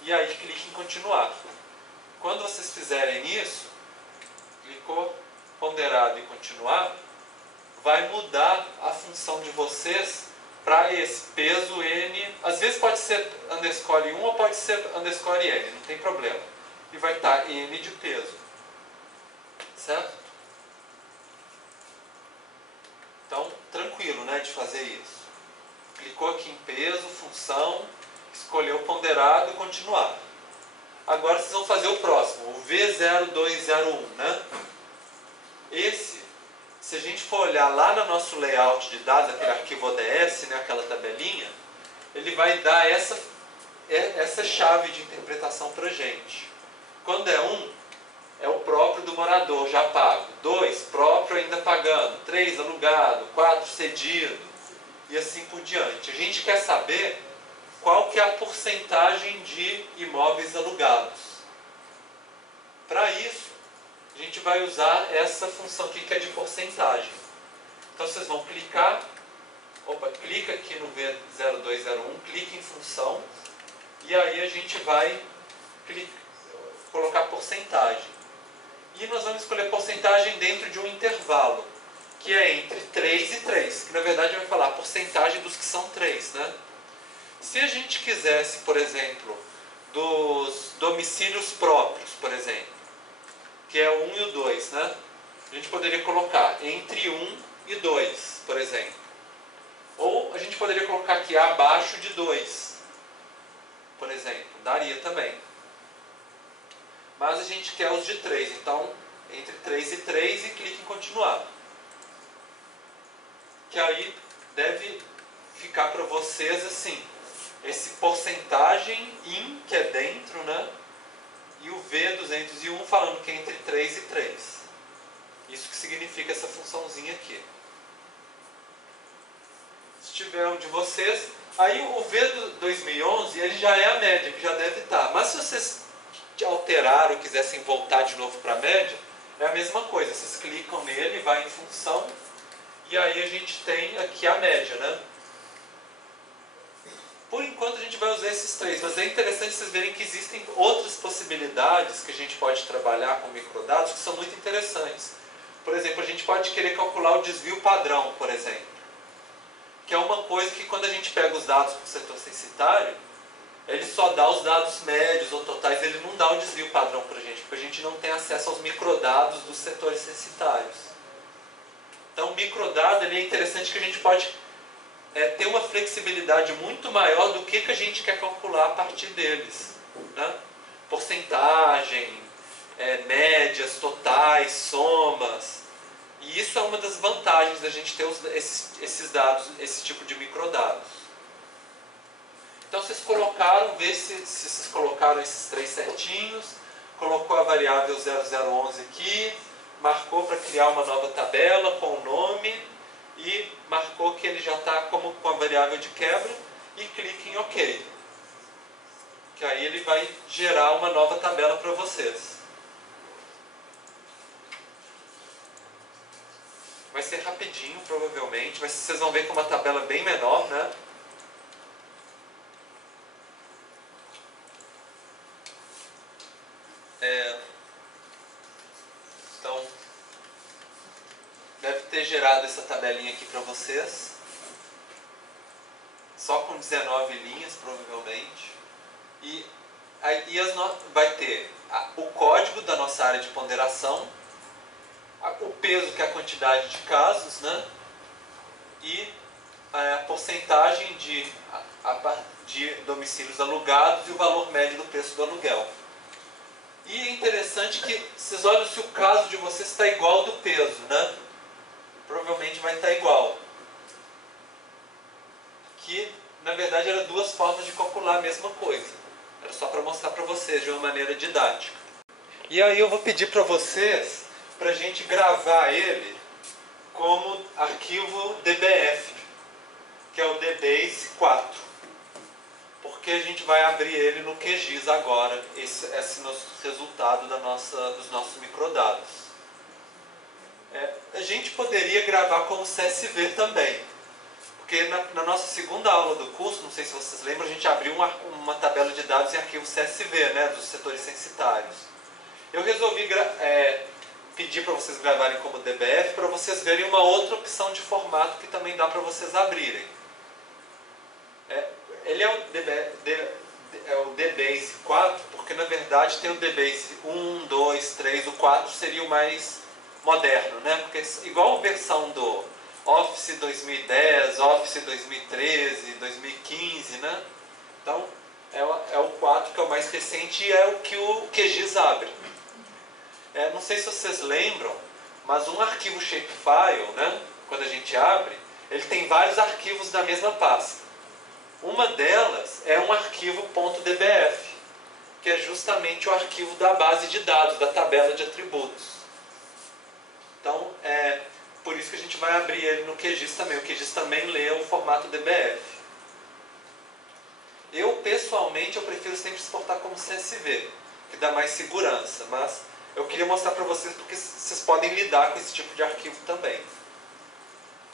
E aí clique em continuar. Quando vocês fizerem isso, clicou ponderado e continuar, vai mudar a função de vocês para esse peso N. Às vezes pode ser underscore 1 ou pode ser underscore N, não tem problema. E vai estar N de peso. Certo? Então, tranquilo, né, de fazer isso. Clicou aqui em peso, função, escolheu ponderado e continuar. Agora vocês vão fazer o próximo, o V0201, né? Esse, se a gente for olhar lá no nosso layout de dados, aquele arquivo ODS, né, aquela tabelinha, ele vai dar essa chave de interpretação para a gente. Quando é 1, é o próprio do morador, já pago. 2, próprio ainda pagando. 3, alugado. 4, cedido. E assim por diante. A gente quer saber qual que é a porcentagem de imóveis alugados. Para isso, a gente vai usar essa função aqui que é de porcentagem. Então vocês vão clicar, clica aqui no V0201, clica em função, e aí a gente vai colocar porcentagem. E nós vamos escolher porcentagem dentro de um intervalo, que é entre 3 e 3, que na verdade vai falar a porcentagem dos que são 3, né? Se a gente quisesse, por exemplo, dos domicílios próprios, por exemplo, que é o 1 e o 2, né? A gente poderia colocar entre 1 e 2, por exemplo. Ou a gente poderia colocar aqui abaixo de 2, por exemplo. Daria também. Mas a gente quer os de 3, então entre 3 e 3 e clique em continuar. Que aí deve ficar para vocês assim, esse porcentagem in, que é dentro, né? E o V201 falando que é entre 3 e 3. Isso que significa essa funçãozinha aqui. Se tiver um de vocês, aí o V2011 ele já é a média, que já deve estar. Mas se vocês alteraram ou quisessem voltar de novo para a média, é a mesma coisa. Vocês clicam nele, vai em função, e aí a gente tem aqui a média, né? Por enquanto a gente vai usar esses 3, mas é interessante vocês verem que existem outras possibilidades que a gente pode trabalhar com microdados que são muito interessantes. Por exemplo, a gente pode querer calcular o desvio padrão, por exemplo. Que é uma coisa que quando a gente pega os dados para o setor censitário, ele só dá os dados médios ou totais, ele não dá o desvio padrão para a gente, porque a gente não tem acesso aos microdados dos setores censitários. Então o microdado ele é interessante que a gente pode ter uma flexibilidade muito maior do que a gente quer calcular a partir deles, né? Porcentagem, médias, totais, somas. E isso é uma das vantagens da gente ter esses dados, esse tipo de microdados. Então vocês colocaram, vê se vocês colocaram esses 3 certinhos, colocou a variável 0011 aqui, marcou para criar uma nova tabela com o nome, e marcou que ele já está como com a variável de quebra, e clique em OK. Que aí ele vai gerar uma nova tabela para vocês. Vai ser rapidinho, provavelmente, mas vocês vão ver que é uma tabela bem menor, né? Então, deve ter gerado essa tabelinha aqui para vocês. Só com 19 linhas, provavelmente. E vai ter o código da nossa área de ponderação, o peso, que é a quantidade de casos, né? E a porcentagem de domicílios alugados e o valor médio do preço do aluguel. E é interessante que vocês olham se o caso de vocês está igual ao do peso, né? Provavelmente vai estar igual. Que, na verdade, eram duas formas de calcular a mesma coisa. Era só para mostrar para vocês de uma maneira didática. E aí eu vou pedir para vocês, para a gente gravar ele como arquivo DBF, que é o DBase 4. Porque a gente vai abrir ele no QGIS agora, esse nosso resultado dos nossos microdados. A gente poderia gravar como CSV também. Porque na nossa segunda aula do curso, não sei se vocês lembram, a gente abriu uma tabela de dados em arquivo CSV, né, dos setores censitários. Eu resolvi pedir para vocês gravarem como DBF para vocês verem uma outra opção de formato que também dá para vocês abrirem. Ele é o DBase 4, porque na verdade tem o DBase 1, 2, 3, o 4 seria o mais moderno, né? Porque igual a versão do Office 2010, Office 2013, 2015, né? Então é o 4 que é o mais recente e é o que o QGIS abre. Não sei se vocês lembram, mas um arquivo shapefile, né? Quando a gente abre, ele tem vários arquivos da mesma pasta. Uma delas é um arquivo .dbf, que é justamente o arquivo da base de dados, da tabela de atributos. Então, por isso que a gente vai abrir ele no QGIS também. O QGIS também lê o formato DBF. Pessoalmente, eu prefiro sempre exportar como CSV, que dá mais segurança, mas eu queria mostrar para vocês porque vocês podem lidar com esse tipo de arquivo também.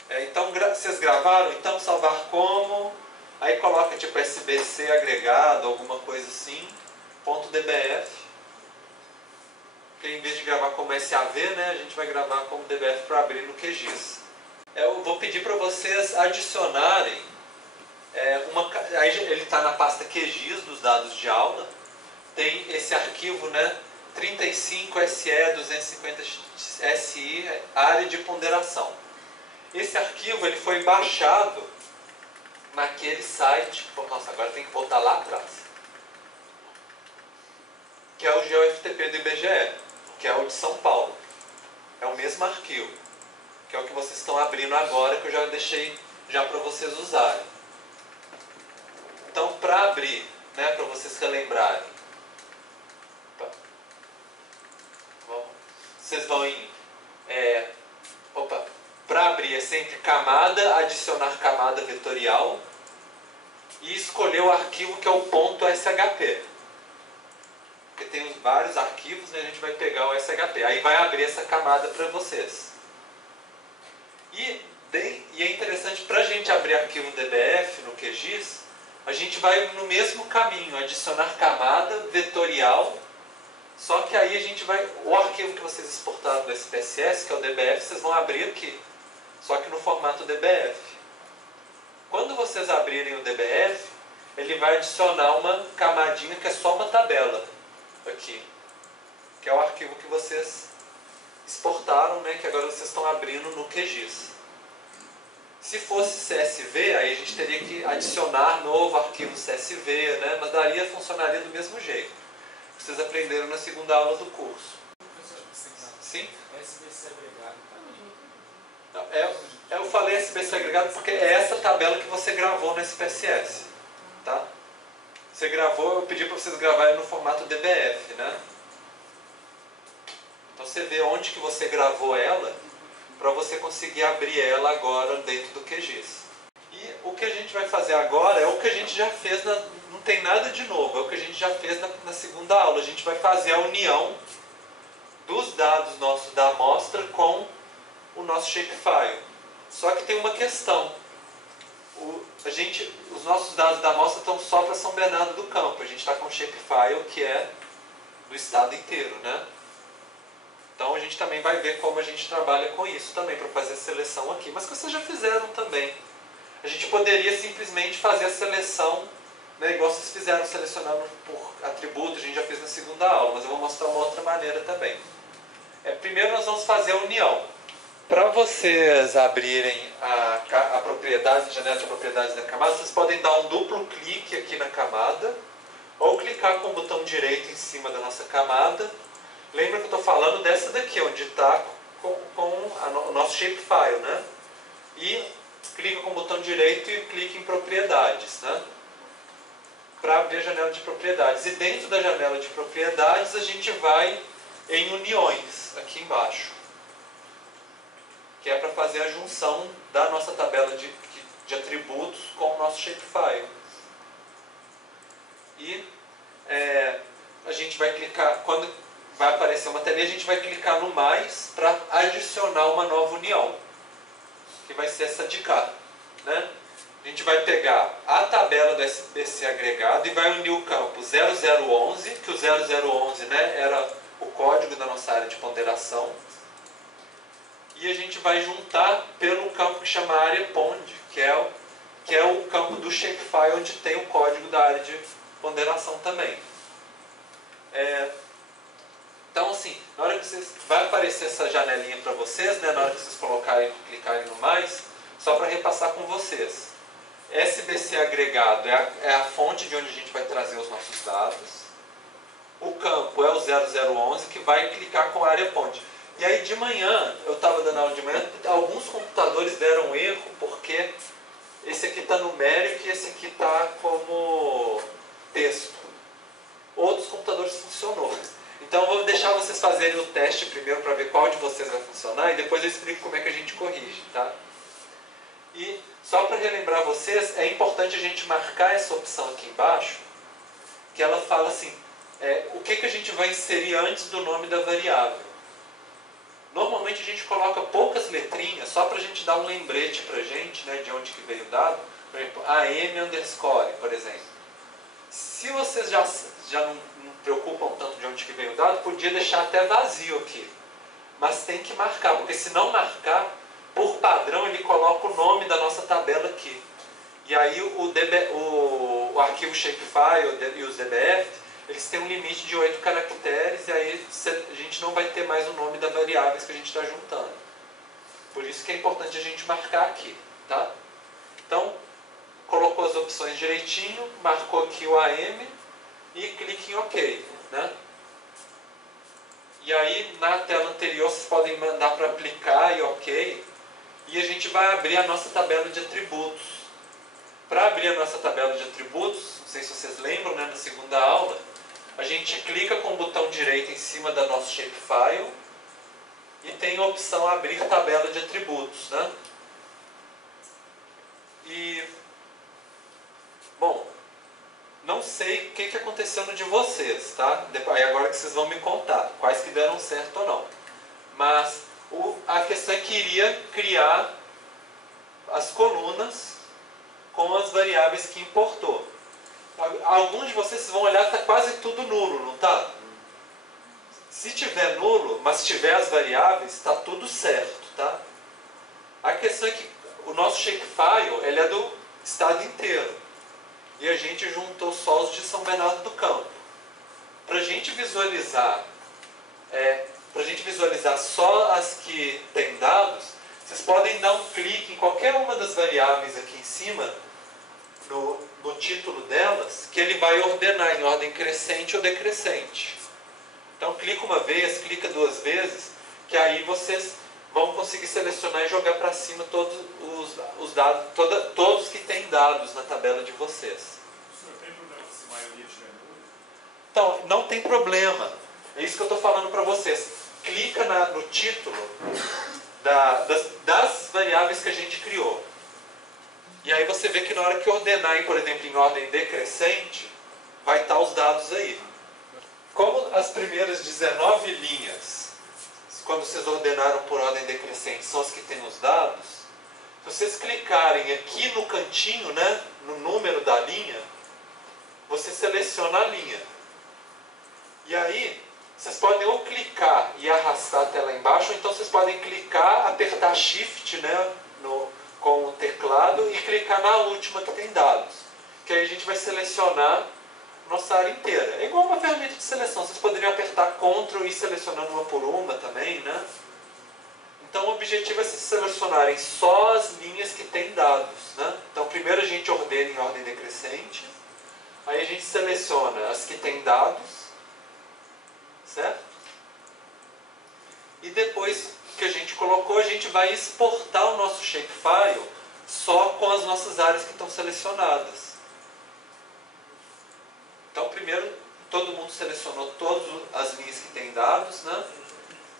Então, vocês gravaram? Então, salvar como... Aí coloca tipo SBC agregado, alguma coisa assim, .dbf. Porque em vez de gravar como SAV, né, a gente vai gravar como DBF para abrir no QGIS. Eu vou pedir para vocês adicionarem, aí ele está na pasta QGIS dos dados de aula, tem esse arquivo, né, 35 SE 250 SI, área de ponderação. Esse arquivo ele foi baixado naquele site, nossa, agora tem que voltar lá atrás, que é o GeoFTP do IBGE, que é o de São Paulo. É o mesmo arquivo, que é o que vocês estão abrindo agora, que eu já deixei já para vocês usarem. Então, para abrir, né, para vocês relembrarem, vocês vão em... para abrir é sempre camada, adicionar camada vetorial e escolher o arquivo que é o .shp. Porque tem vários arquivos, né, a gente vai pegar o SHP. Aí vai abrir essa camada para vocês. E é interessante, para a gente abrir arquivo DBF no QGIS, a gente vai no mesmo caminho, adicionar camada vetorial. Só que aí a gente vai... O arquivo que vocês exportaram do SPSS, que é o DBF, vocês vão abrir aqui. Só que no formato DBF. Quando vocês abrirem o DBF, ele vai adicionar uma camadinha que é só uma tabela. Aqui. Que é o arquivo que vocês exportaram, né? Que agora vocês estão abrindo no QGIS. Se fosse CSV, aí a gente teria que adicionar novo arquivo CSV, né? Mas daria, funcionaria do mesmo jeito. Vocês aprenderam na segunda aula do curso. Sim? SBC agregado. Eu falei SBC agregado porque é essa tabela que você gravou no SPSS. Tá? Você gravou, eu pedi para vocês gravarem no formato DBF, né? Então você vê onde que você gravou ela para você conseguir abrir ela agora dentro do QGIS. E o que a gente vai fazer agora é o que a gente já fez, não tem nada de novo, é o que a gente já fez na segunda aula. A gente vai fazer a união dos dados nossos da amostra com o nosso shapefile. Só que tem uma questão. Os nossos dados da amostra estão só para São Bernardo do Campo. A gente está com um shapefile que é do estado inteiro, né? Então a gente também vai ver como a gente trabalha com isso também, para fazer a seleção aqui. Mas que vocês já fizeram também. A gente poderia simplesmente fazer a seleção, né, igual vocês fizeram, selecionando por atributo, a gente já fez na segunda aula, mas eu vou mostrar uma outra maneira também. Primeiro nós vamos fazer a união. Para vocês abrirem a propriedade, a janela de propriedades da camada, vocês podem dar um duplo clique aqui na camada, ou clicar com o botão direito em cima da nossa camada. Lembra que eu estou falando dessa daqui, onde está com o nosso shapefile, né? E clica com o botão direito e clica em propriedades, né? Para abrir a janela de propriedades. E dentro da janela de propriedades a gente vai em uniões, aqui embaixo. Que é para fazer a junção da nossa tabela de atributos com o nosso shapefile. E a gente vai clicar, quando vai aparecer uma telinha, a gente vai clicar no mais para adicionar uma nova união, que vai ser essa de cá, né? A gente vai pegar a tabela do SBC agregado e vai unir o campo 0011, que o 0011, né, era o código da nossa área de ponderação, e a gente vai juntar pelo campo que chama área pond, que é o campo do shapefile onde tem o código da área de ponderação também. Então, assim, na hora que vai aparecer essa janelinha para vocês, né, na hora que vocês clicarem no mais, só para repassar com vocês. SBC agregado é a fonte de onde a gente vai trazer os nossos dados. O campo é o 0011, que vai clicar com a área pond. E aí de manhã, eu estava dando aula de manhã, alguns computadores deram erro, porque esse aqui está numérico e esse aqui está como texto. Outros computadores funcionou. Então eu vou deixar vocês fazerem o teste primeiro para ver qual de vocês vai funcionar e depois eu explico como é que a gente corrige, tá? E só para relembrar vocês, é importante a gente marcar essa opção aqui embaixo, que ela fala assim, o que a gente vai inserir antes do nome da variável. Normalmente a gente coloca poucas letrinhas, só para a gente dar um lembrete para a gente, né, de onde que veio o dado. Por exemplo, am_, por exemplo. Se vocês já não preocupam tanto de onde que veio o dado, podia deixar até vazio aqui. Mas tem que marcar, porque se não marcar, por padrão ele coloca o nome da nossa tabela aqui. E aí o arquivo shapefile e os DBF, eles têm um limite de 8 caracteres, e aí a gente não vai ter mais o nome das variáveis que a gente está juntando. Por isso que é importante a gente marcar aqui, tá? Então, colocou as opções direitinho, marcou aqui o AM e clique em OK, né? E aí, na tela anterior, vocês podem mandar para aplicar e OK, e a gente vai abrir a nossa tabela de atributos. Para abrir a nossa tabela de atributos, não sei se vocês lembram, né, na segunda aula, a gente clica com o botão direito em cima do nosso shapefile e tem a opção abrir tabela de atributos, né? E, bom, não sei o que aconteceu no de vocês, tá? Aí agora que vocês vão me contar quais que deram certo ou não. Mas a questão é que iria criar as colunas com as variáveis que importou. Alguns de vocês vão olhar que está quase tudo nulo, não está? Se tiver nulo, mas tiver as variáveis, está tudo certo, tá? A questão é que o nosso shapefile, ele é do estado inteiro. E a gente juntou só os de São Bernardo do Campo. Para a gente visualizar só as que tem dados, vocês podem dar um clique em qualquer uma das variáveis aqui em cima, no título delas, que ele vai ordenar em ordem crescente ou decrescente. Então clica uma vez, clica duas vezes, que aí vocês vão conseguir selecionar e jogar para cima todos os dados, todos que têm dados na tabela de vocês. Não tem problema se a maioria tiver nulo? Então, não tem problema. É isso que eu estou falando para vocês. Clica no título das variáveis que a gente criou. E aí você vê que na hora que ordenar, por exemplo, em ordem decrescente, vai estar os dados aí. Como as primeiras 19 linhas, quando vocês ordenaram por ordem decrescente, são as que têm os dados, se vocês clicarem aqui no cantinho, né, no número da linha, você seleciona a linha. E aí, vocês podem ou clicar e arrastar até lá embaixo, ou então vocês podem clicar, apertar Shift, né, com o teclado e clicar na última que tem dados. Que aí a gente vai selecionar nossa área inteira. É igual uma ferramenta de seleção. Vocês poderiam apertar Ctrl e ir selecionando uma por uma também, né? Então o objetivo é se selecionarem só as linhas que têm dados, né? Então primeiro a gente ordena em ordem decrescente, aí a gente seleciona as que têm dados, certo? E depois que a gente colocou, a gente vai exportar o nosso shapefile só com as nossas áreas que estão selecionadas. Então primeiro todo mundo selecionou todas as linhas que têm dados, né?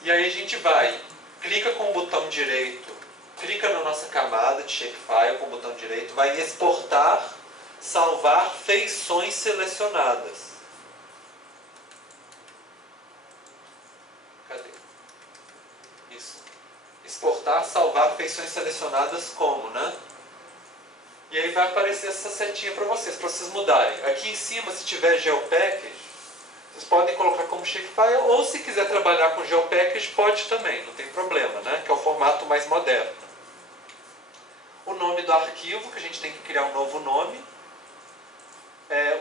E aí a gente vai, clica com o botão direito, clica na nossa camada de shapefile com o botão direito, vai em exportar, salvar feições selecionadas. Cadê? Isso. Exportar, salvar feições selecionadas como, né? E aí vai aparecer essa setinha para vocês mudarem. Aqui em cima, se tiver GeoPackage, vocês podem colocar como shapefile, ou se quiser trabalhar com GeoPackage, pode também, não tem problema, né? Que é o formato mais moderno. O nome do arquivo, que a gente tem que criar um novo nome.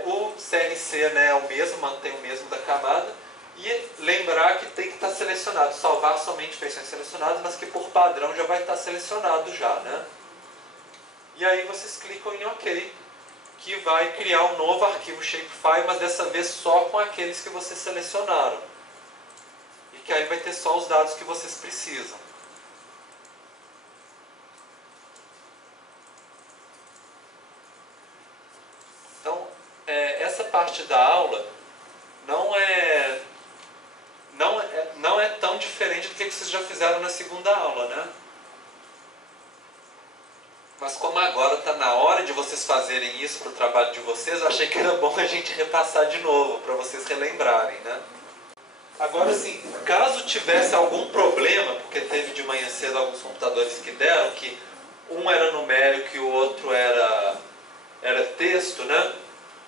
O CRC, né, é o mesmo, mantém o mesmo da camada. E lembrar que tem que estar selecionado, salvar somente feições selecionadas, mas que por padrão já vai estar selecionado já, né? E aí vocês clicam em OK, que vai criar um novo arquivo shapefile, mas dessa vez só com aqueles que vocês selecionaram. E que aí vai ter só os dados que vocês precisam. Então, essa parte da aula não é tão diferente do que vocês já fizeram na segunda aula, né? Mas como agora está na hora de vocês fazerem isso para o trabalho de vocês, eu achei que era bom a gente repassar de novo, para vocês relembrarem, né? Agora sim, caso tivesse algum problema, porque teve de manhã cedo alguns computadores que deram, que um era numérico e o outro era texto, né?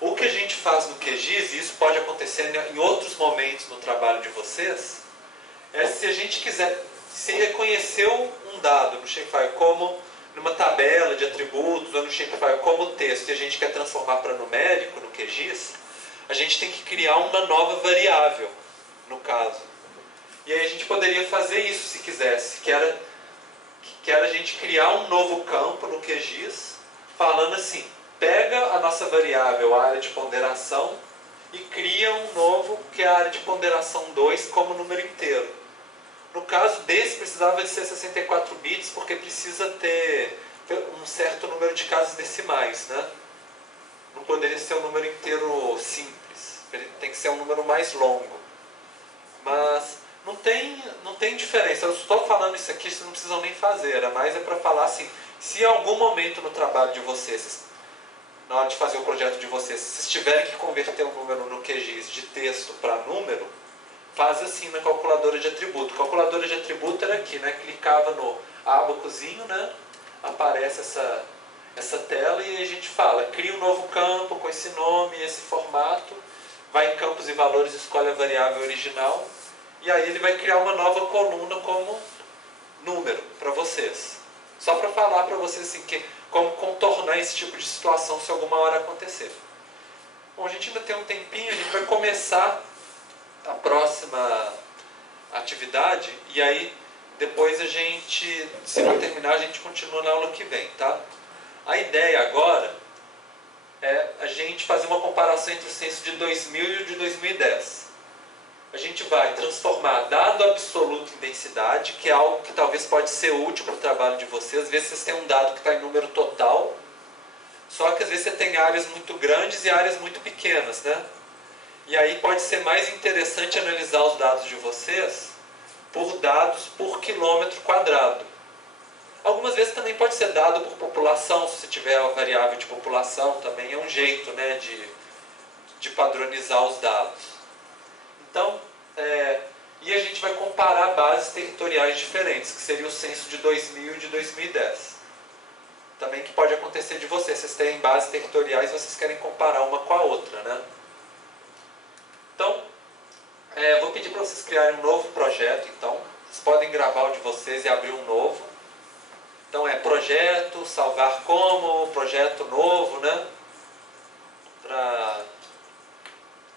O que a gente faz no QGIS, e isso pode acontecer em outros momentos no trabalho de vocês, é se a gente quiser, se reconheceu um dado no shapefile como numa tabela de atributos ou no shapefile como texto e a gente quer transformar para numérico no QGIS, a gente tem que criar uma nova variável, no caso. E aí a gente poderia fazer isso se quisesse, que era a gente criar um novo campo no QGIS, falando assim, pega a nossa variável, a área de ponderação, e cria um novo, que é a área de ponderação 2, como número inteiro. No caso desse, precisava de ser 64 bits, porque precisa ter um certo número de casas decimais, né? Não poderia ser um número inteiro simples, ele tem que ser um número mais longo. Mas não tem diferença, eu estou falando isso aqui, vocês não precisam nem fazer, mas é para falar assim, se em algum momento no trabalho de vocês, na hora de fazer o projeto de vocês, se vocês tiverem que converter um número no QGIS de texto para número, faz assim na calculadora de atributo. A calculadora de atributo era aqui, né? Clicava no abacozinho, né? Aparece essa tela e a gente fala, cria um novo campo com esse nome, esse formato, vai em campos e valores, escolhe a variável original e aí ele vai criar uma nova coluna como número para vocês. Só para falar para vocês assim, como contornar esse tipo de situação se alguma hora acontecer. Bom, a gente ainda tem um tempinho, a gente vai começar a próxima atividade e aí depois a gente, se não terminar, a gente continua na aula que vem, tá? A ideia agora é a gente fazer uma comparação entre o censo de 2000 e o de 2010. A gente vai transformar dado absoluto em densidade, que é algo que talvez pode ser útil para o trabalho de vocês. Às vezes vocês têm um dado que está em número total, só que às vezes você tem áreas muito grandes e áreas muito pequenas, né? E aí pode ser mais interessante analisar os dados de vocês por dados por quilômetro quadrado. Algumas vezes também pode ser dado por população, se você tiver a variável de população, também é um jeito, né, de padronizar os dados. Então, e a gente vai comparar bases territoriais diferentes, que seria o censo de 2000 e de 2010. Também que pode acontecer de vocês terem bases territoriais e vocês querem comparar uma com a outra, né? Então, Vou pedir para vocês criarem um novo projeto, então. Vocês podem gravar o de vocês e abrir um novo. Então é projeto, salvar como, projeto novo, né?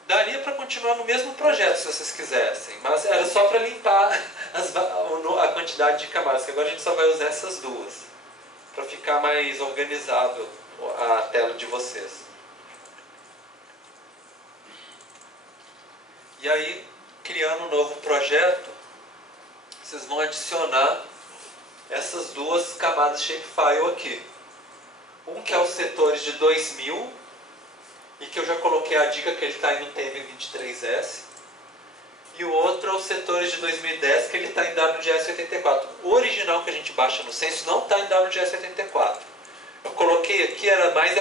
Daria para continuar no mesmo projeto se vocês quisessem, mas era só para limpar a quantidade de camadas, que agora a gente só vai usar essas duas, para ficar mais organizado a tela de vocês. E aí, criando um novo projeto, vocês vão adicionar essas duas camadas shapefile aqui. Um que é os setores de 2000, e que eu já coloquei a dica que ele está aí no TM23S. E o outro é os setores de 2010, que ele está em WGS84. O original que a gente baixa no Census não está em WGS84. Eu coloquei aqui,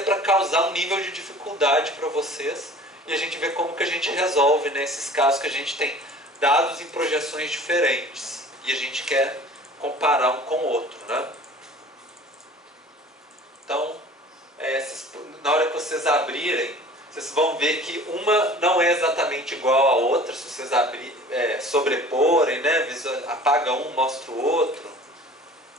para causar um nível de dificuldade para vocês, e a gente vê como que a gente resolve nesses casos que a gente tem dados em projeções diferentes, e a gente quer comparar um com o outro, né? Então, na hora que vocês abrirem, vocês vão ver que uma não é exatamente igual à outra. Se vocês sobreporem, né? Apaga um, mostra o outro.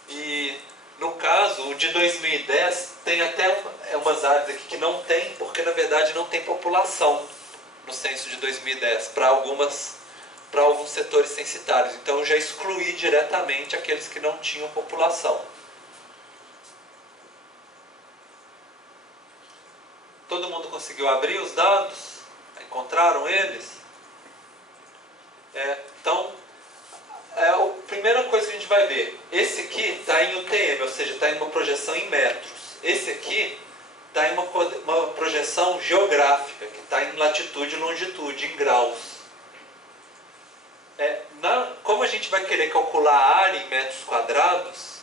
E no caso, o de 2010 tem até umas áreas aqui que não tem, porque na verdade não tem população no censo de 2010 para alguns setores censitários. Então eu já excluí diretamente aqueles que não tinham população. Todo mundo conseguiu abrir os dados? Encontraram eles? Então, a primeira coisa que a gente vai ver, esse aqui está em UTM, ou seja, está em uma projeção em metros. Esse aqui está em uma projeção geográfica, que está em latitude e longitude, em graus. Como a gente vai querer calcular a área em metros quadrados,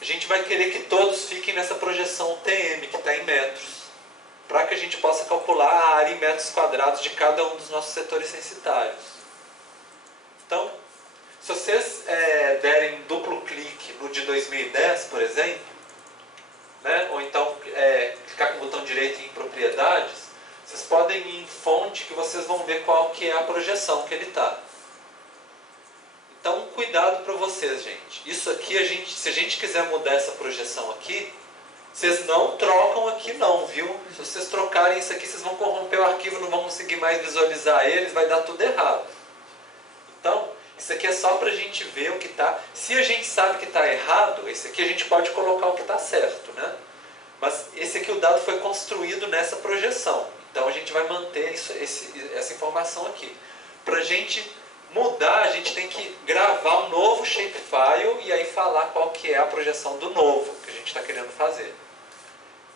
a gente vai querer que todos fiquem nessa projeção UTM, que está em metros, para que a gente possa calcular a área em metros quadrados de cada um dos nossos setores censitários. Então, se vocês derem duplo clique no de 2010, por exemplo, né, ou então clicar com o botão direito em propriedades, vocês podem ir em fonte, que vocês vão ver qual que é a projeção que ele está. Então, cuidado para vocês, gente. Isso aqui, se a gente quiser mudar essa projeção aqui, vocês não trocam aqui não, viu? Se vocês trocarem isso aqui, vocês vão corromper o arquivo, não vão conseguir mais visualizar eles, vai dar tudo errado. Então, isso aqui é só para a gente ver o que está. Se a gente sabe que está errado, esse aqui a gente pode colocar o que está certo, né? Mas esse aqui, o dado foi construído nessa projeção. Então a gente vai manter essa informação aqui. Para a gente mudar, a gente tem que gravar um novo shapefile e aí falar qual que é a projeção do novo que a gente está querendo fazer.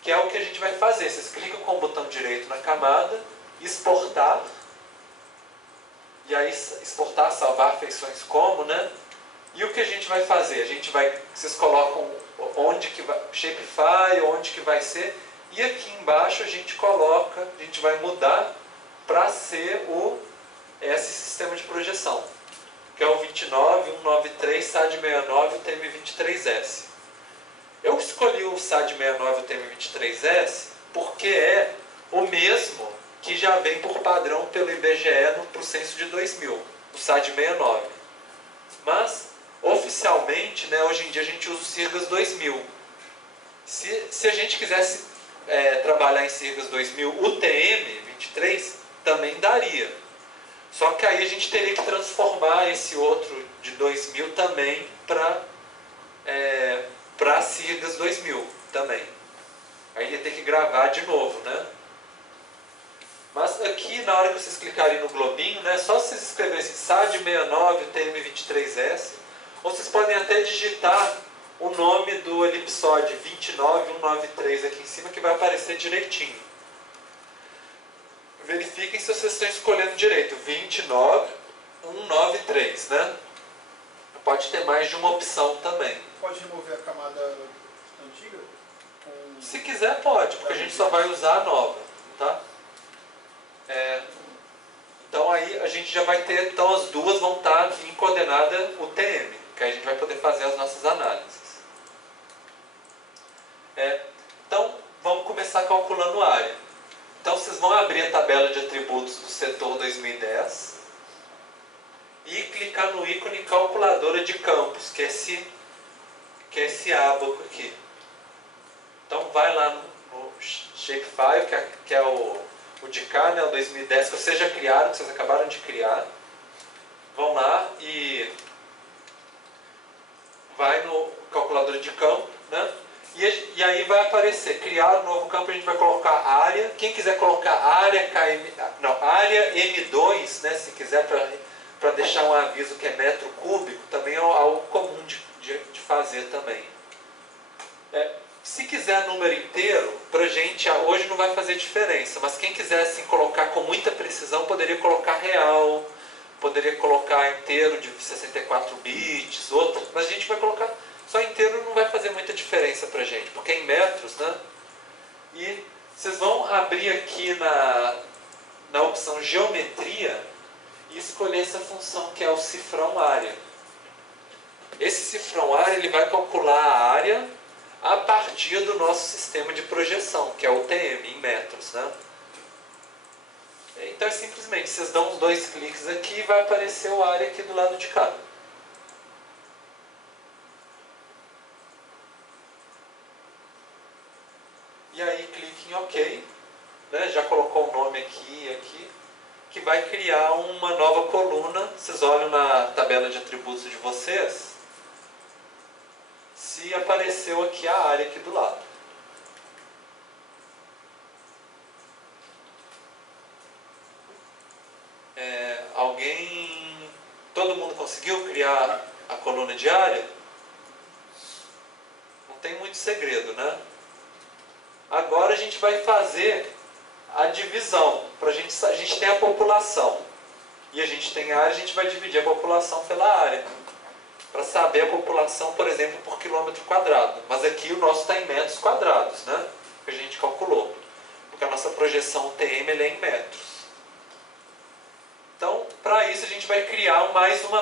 Que é o que a gente vai fazer. Vocês clicam com o botão direito na camada, exportar. E aí exportar, salvar feições como, né? E o que a gente vai fazer? Vocês colocam onde que vai, shapefile, onde que vai ser. E aqui embaixo a gente vai mudar para ser esse sistema de projeção, que é o 29193 SAD69 e o TM23S. Eu escolhi o SAD69 e o TM23S porque é o mesmo que já vem por padrão pelo IBGE para o censo de 2000, o SAD69. Mas, oficialmente, né, hoje em dia a gente usa o CIRGAS 2000. Se a gente quisesse trabalhar em CIRGAS 2000, o TM23 também daria. Só que aí a gente teria que transformar esse outro de 2000 também para CIRGAS 2000 também. Aí ia ter que gravar de novo, né? Mas aqui, na hora que vocês clicarem no globinho, né, só vocês escreverem SAD69 TM23S, ou vocês podem até digitar o nome do elipsode 29193 aqui em cima, que vai aparecer direitinho. Verifiquem se vocês estão escolhendo direito, 29193, né? Pode ter mais de uma opção também. Pode remover a camada antiga? Se quiser pode, porque a gente só vai usar a nova, tá? Então aí a gente já vai ter, então as duas vão estar em coordenada UTM, que aí a gente vai poder fazer as nossas análises. Então vamos começar calculando a área. Então vocês vão abrir a tabela de atributos do setor 2010 e clicar no ícone calculadora de campos, que é esse ábaco aqui. Então vai lá no Shapefile, que é o de cá, né, o 2010, que vocês já criaram, que vocês acabaram de criar. Vão lá e vai no calculador de campo, né? E aí vai aparecer, criar um novo campo, a gente vai colocar área. Quem quiser colocar área M2, né, se quiser para deixar um aviso que é metro cúbico, também é algo comum de fazer também. Se quiser número inteiro, para a gente hoje não vai fazer diferença, mas quem quiser assim, colocar com muita precisão, poderia colocar real, poderia colocar inteiro de 64 bits, outro, mas a gente vai colocar só inteiro, não vai fazer muita diferença para a gente, porque é em metros, né? E vocês vão abrir aqui na opção geometria e escolher essa função que é o cifrão área. Esse cifrão área ele vai calcular a área a partir do nosso sistema de projeção, que é o TM, em metros, né? Então é simplesmente, vocês dão uns 2 cliques aqui e vai aparecer o área aqui do lado de cá. E aí clique em OK, né? Já colocou o nome aqui e aqui, que vai criar uma nova coluna. Vocês olham na tabela de atributos de vocês, se apareceu aqui a área aqui do lado. Todo mundo conseguiu criar a coluna de área? Não tem muito segredo, né? Agora a gente vai fazer a divisão. A gente tem a população e a gente tem a área, a gente vai dividir a população pela área. Para saber a população, por exemplo, por quilômetro quadrado. Mas aqui o nosso está em metros quadrados, né? Que a gente calculou. Porque a nossa projeção TM é em metros. Então, para isso a gente vai criar uma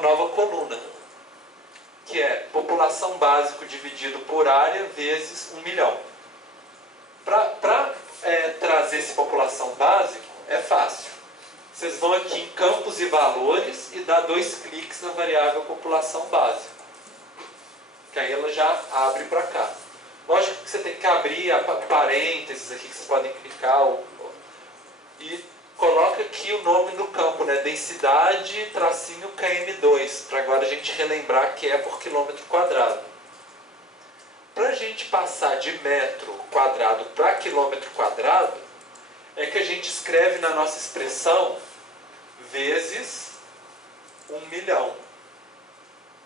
nova coluna, que é população básico dividido por área vezes 1 milhão. Para trazer essa população básico, é fácil. Vocês vão aqui em campos e valores e dá 2 cliques na variável população básica. Que aí ela já abre para cá. Lógico que você tem que abrir parênteses aqui que vocês podem clicar e coloca aqui o nome no campo, né? Densidade tracinho KM2, para agora a gente relembrar que é por quilômetro quadrado. Para a gente passar de metro quadrado para quilômetro quadrado, é que a gente escreve na nossa expressão vezes 1 milhão.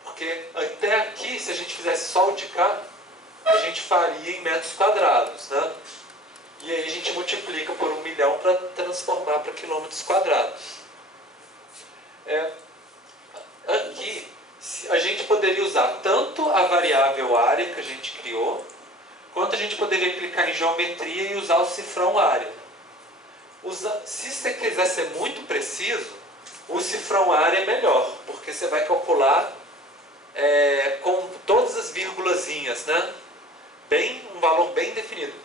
Porque até aqui, se a gente fizesse só o de cá, a gente faria em metros quadrados, né? E aí a gente multiplica por 1 milhão para transformar para quilômetros quadrados. Aqui, a gente poderia usar tanto a variável área que a gente criou, quanto a gente poderia clicar em geometria e usar o cifrão área. Se você quiser ser muito preciso, o cifrão área é melhor, porque você vai calcular com todas as vírgulazinhas, né? Um valor bem definido.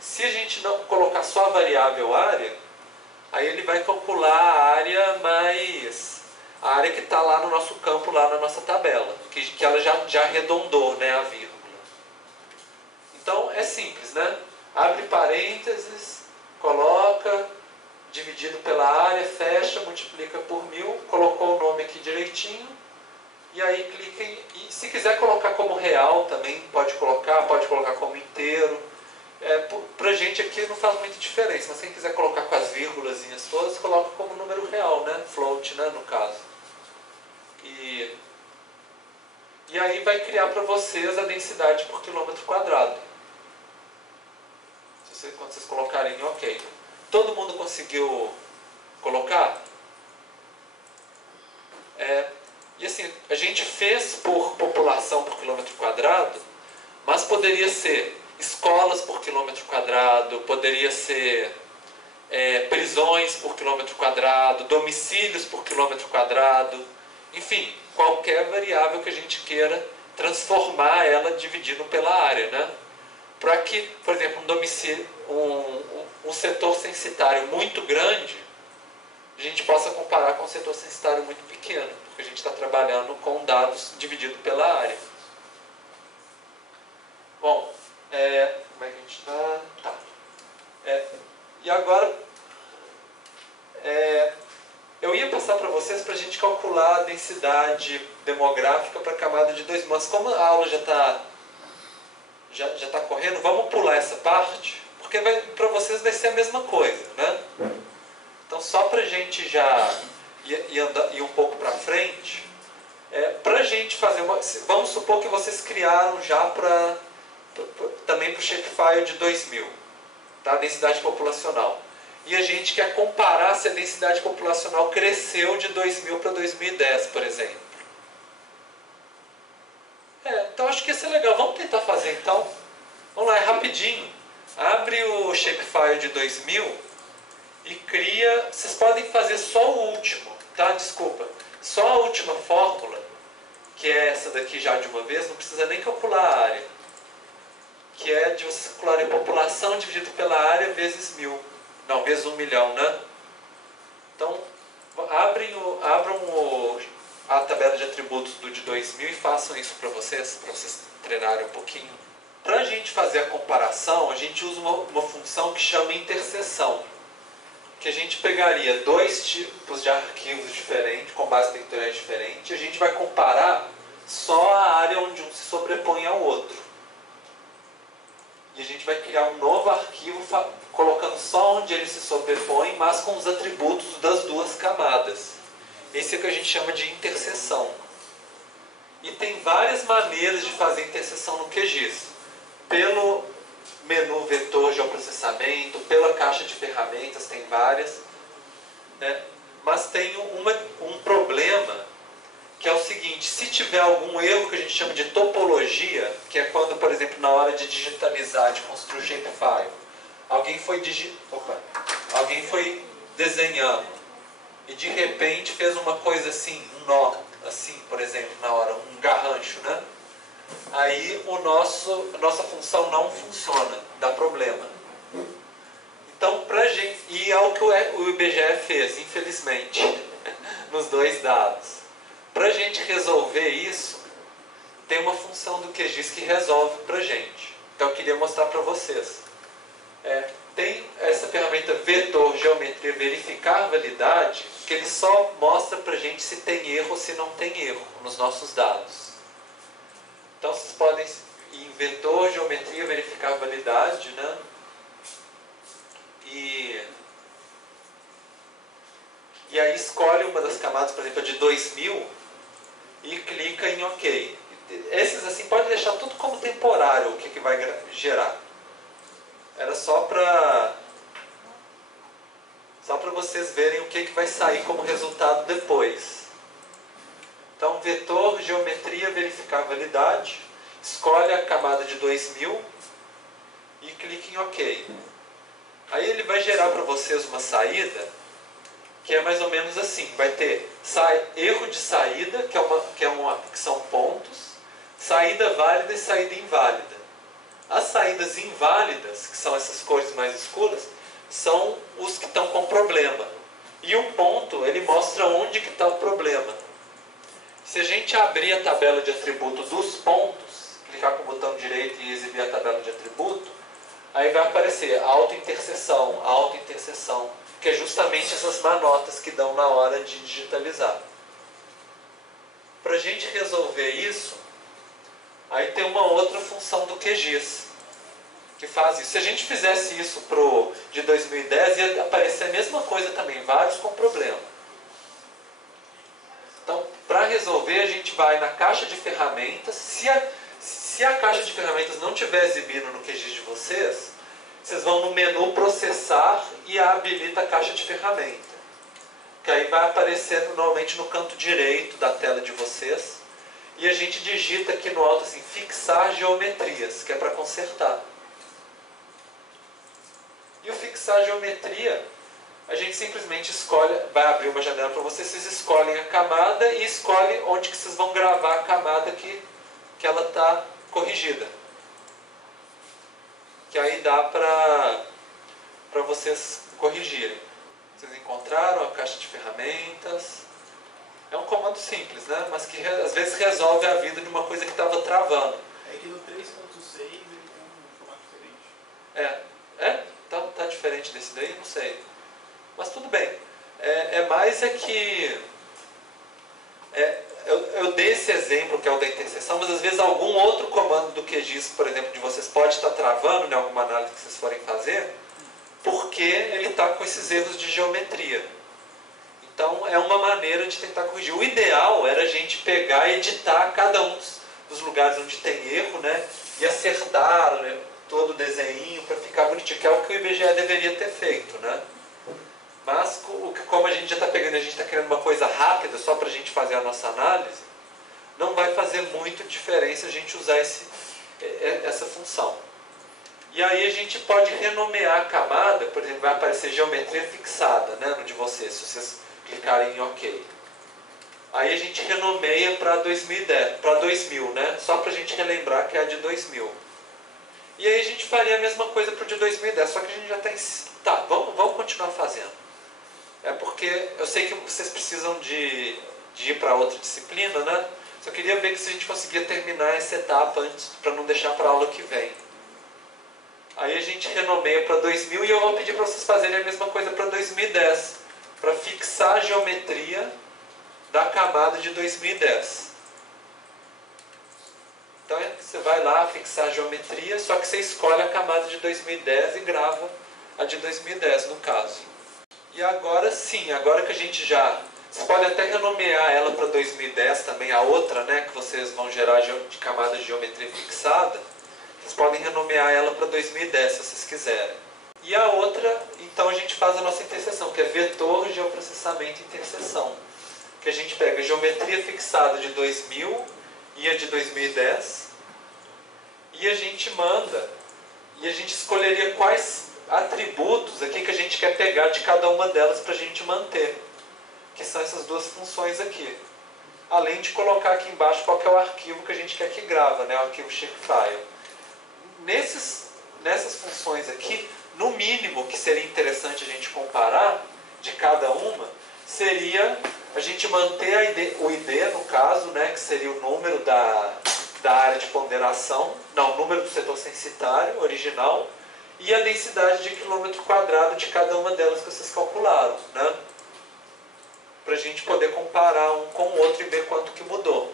Se a gente não colocar só a variável área, aí ele vai calcular a área mais a área que está lá no nosso campo, lá na nossa tabela, que ela já arredondou, né, a vírgula. Então é simples, né? Abre parênteses, coloca, dividido pela área, fecha, multiplica por 1000, colocou o nome aqui direitinho, e aí clica e se quiser colocar como real também pode colocar como inteiro. Pra gente aqui não faz muita diferença, mas quem quiser colocar com as vírgulazinhas todas, coloca como número real, né? Float, né, no caso. E aí vai criar para vocês a densidade por quilômetro quadrado. Quando vocês colocarem em OK. Todo mundo conseguiu colocar? E assim, a gente fez por população por quilômetro quadrado, mas poderia ser escolas por quilômetro quadrado, poderia ser prisões por quilômetro quadrado, domicílios por quilômetro quadrado, enfim, qualquer variável que a gente queira transformar ela dividindo pela área, né? Para que, por exemplo, um domicílio, um setor censitário muito grande, a gente possa comparar com um setor censitário muito pequeno, porque a gente está trabalhando com dados dividido pela área. Bom, como é que a gente está? Tá. E agora, eu ia passar para vocês para a gente calcular a densidade demográfica para a camada de 2000, mas como a aula já está correndo, vamos pular essa parte, porque para vocês vai ser a mesma coisa, né? Então, só para a gente já ir um pouco para frente, para a gente fazer uma... Vamos supor que vocês criaram já também para o shapefile de 2000, tá? A densidade populacional. E a gente quer comparar se a densidade populacional cresceu de 2000 para 2010, por exemplo. Então acho que isso é legal. Vamos tentar fazer então. Vamos lá, é rapidinho. Abre o shapefile de 2000 e cria... Vocês podem fazer só o último, tá? Desculpa. Só a última fórmula, que é essa daqui já de uma vez, não precisa nem calcular a área. Que é de vocês calcularem a população dividida pela área vezes 1000. Não, vezes 1 milhão, né? Então, abram a tabela de atributos do de 2000 e façam isso para vocês treinarem um pouquinho. Para a gente fazer a comparação, a gente usa uma função que chama interseção. Que a gente pegaria dois tipos de arquivos diferentes, com base territoriais diferentes, e a gente vai comparar só a área onde um se sobrepõe ao outro. E a gente vai criar um novo arquivo colocando só onde ele se sobrepõe, mas com os atributos das duas camadas. Esse é o que a gente chama de interseção. E tem várias maneiras de fazer interseção no QGIS. Pelo menu vetor geoprocessamento, pela caixa de ferramentas, tem várias. Né? Mas tem um problema, que é o seguinte: se tiver algum erro que a gente chama de topologia, que é quando, por exemplo, na hora de digitalizar, de construir o shapefile, alguém foi desenhando e de repente fez uma coisa assim, um nó, assim, por exemplo, na hora, um garrancho, né? Aí a nossa função não funciona, dá problema. Então, e é o que o IBGE fez, infelizmente, nos dois dados. Para a gente resolver isso, tem uma função do QGIS que resolve para a gente. Então eu queria mostrar para vocês. Tem essa ferramenta vetor geometria verificar validade, que ele só mostra para a gente se tem erro ou se não tem erro nos nossos dados. Então vocês podem ir em vetor geometria verificar validade, né? E aí escolhe uma das camadas, por exemplo, a de 2000, e clica em OK. Esses assim pode deixar tudo como temporário, o que vai gerar. Era só para vocês verem o que vai sair como resultado depois. Então, vetor geometria verificar validade, escolhe a camada de 2000 e clique em OK. Aí ele vai gerar para vocês uma saída que é mais ou menos assim: vai ter erro de saída, que são pontos, saída válida e saída inválida. As saídas inválidas, que são essas cores mais escuras, são os que estão com problema. E o ponto, ele mostra onde que está o problema. Se a gente abrir a tabela de atributo dos pontos, clicar com o botão direito e exibir a tabela de atributo, aí vai aparecer auto-interseção, que é justamente essas manotas que dão na hora de digitalizar. Para a gente resolver isso, aí tem uma outra função do QGIS que faz isso. Se a gente fizesse isso de 2010, ia aparecer a mesma coisa também, vários com problema. Então, para resolver, a gente vai na caixa de ferramentas. Se a caixa de ferramentas não estiver exibindo no QGIS de vocês vão no menu processar e habilita a caixa de ferramenta, que aí vai aparecer normalmente no canto direito da tela de vocês, e a gente digita aqui no alto assim, fixar geometrias, que é para consertar. E o fixar geometria, a gente simplesmente escolhe, vai abrir uma janela para vocês escolhem a camada e escolhem onde que vocês vão gravar a camada que ela está corrigida. Que aí dá para vocês corrigirem. Vocês encontraram? encontraram a caixa de ferramentas. É um comando simples, né? Mas que às vezes resolve a vida de uma coisa que estava travando. É que no 3.6 ele tem um formato diferente. Então tá diferente desse daí? Não sei. Mas tudo bem. Mais que... eu dei esse exemplo que é o da interseção, mas às vezes algum outro comando do QGIS, por exemplo, de vocês pode estar travando em alguma análise que vocês forem fazer, porque ele está com esses erros de geometria. Então é uma maneira de tentar corrigir. O ideal era a gente pegar e editar cada um dos lugares onde tem erro, né? E acertar, né, todo o desenho para ficar bonitinho, que é o que o IBGE deveria ter feito, né? Mas como a gente já está pegando, a gente está querendo uma coisa rápida só para a gente fazer a nossa análise, não vai fazer muito diferença a gente usar essa função. E aí a gente pode renomear a camada, por exemplo, vai aparecer geometria fixada, né, no de vocês, se vocês clicarem em OK. Aí a gente renomeia para 2000, né, só para a gente relembrar que é a de 2000. E aí a gente faria a mesma coisa para o de 2010, só que a gente já tem... Tá, vamos continuar fazendo. É porque eu sei que vocês precisam de ir para outra disciplina, né? Só queria ver se a gente conseguia terminar essa etapa antes, para não deixar para a aula que vem. Aí a gente renomeia para 2000 e eu vou pedir para vocês fazerem a mesma coisa para 2010, para fixar a geometria da camada de 2010. Então você vai lá fixar a geometria, só que você escolhe a camada de 2010 e grava a de 2010 no caso. E agora sim, agora que a gente já... Você pode até renomear ela para 2010 também, a outra, né, que vocês vão gerar de camada de geometria fixada. Vocês podem renomear ela para 2010 se vocês quiserem. E a outra, então a gente faz a nossa interseção, que é vetor geoprocessamento interseção. Que a gente pega a geometria fixada de 2000 e a de 2010. E a gente manda, e a gente escolheria quais atributos aqui que a gente quer pegar de cada uma delas para a gente manter. Que são essas duas funções aqui. Além de colocar aqui embaixo qual que é o arquivo que a gente quer que grava, né? O arquivo shapefile. Nessas funções aqui, no mínimo que seria interessante a gente comparar de cada uma, seria a gente manter o ID, no caso, né? Que seria o número da área de ponderação, não, o número do setor censitário original, e a densidade de quilômetro quadrado de cada uma delas que vocês calcularam, né? Para a gente poder comparar um com o outro e ver quanto que mudou.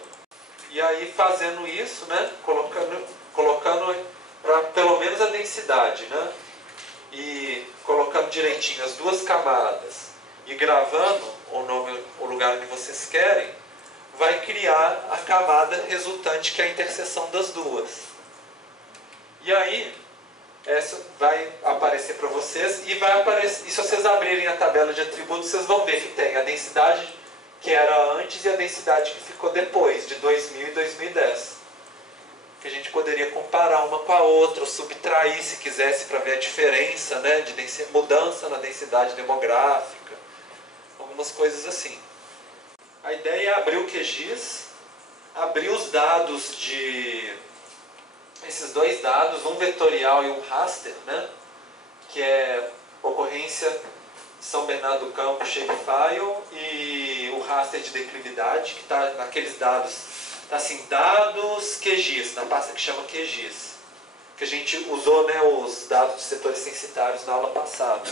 E aí fazendo isso, né, colocando para pelo menos a densidade, né, e colocando direitinho as duas camadas e gravando o lugar onde vocês querem, vai criar a camada resultante que é a interseção das duas. E aí essa vai aparecer para vocês e vai aparecer, e se vocês abrirem a tabela de atributos, vocês vão ver que tem a densidade que era antes e a densidade que ficou depois, de 2000 e 2010. Que a gente poderia comparar uma com a outra, ou subtrair se quisesse para ver a diferença, né, de mudança na densidade demográfica, algumas coisas assim. A ideia é abrir o QGIS, abrir os dados esses dois dados, um vetorial e um raster, né? Que é ocorrência São Bernardo do Campo shapefile e o raster de declividade, que está naqueles dados, está assim, dados QGIS, na pasta que chama QGIS, que a gente usou, né, os dados de setores censitários na aula passada.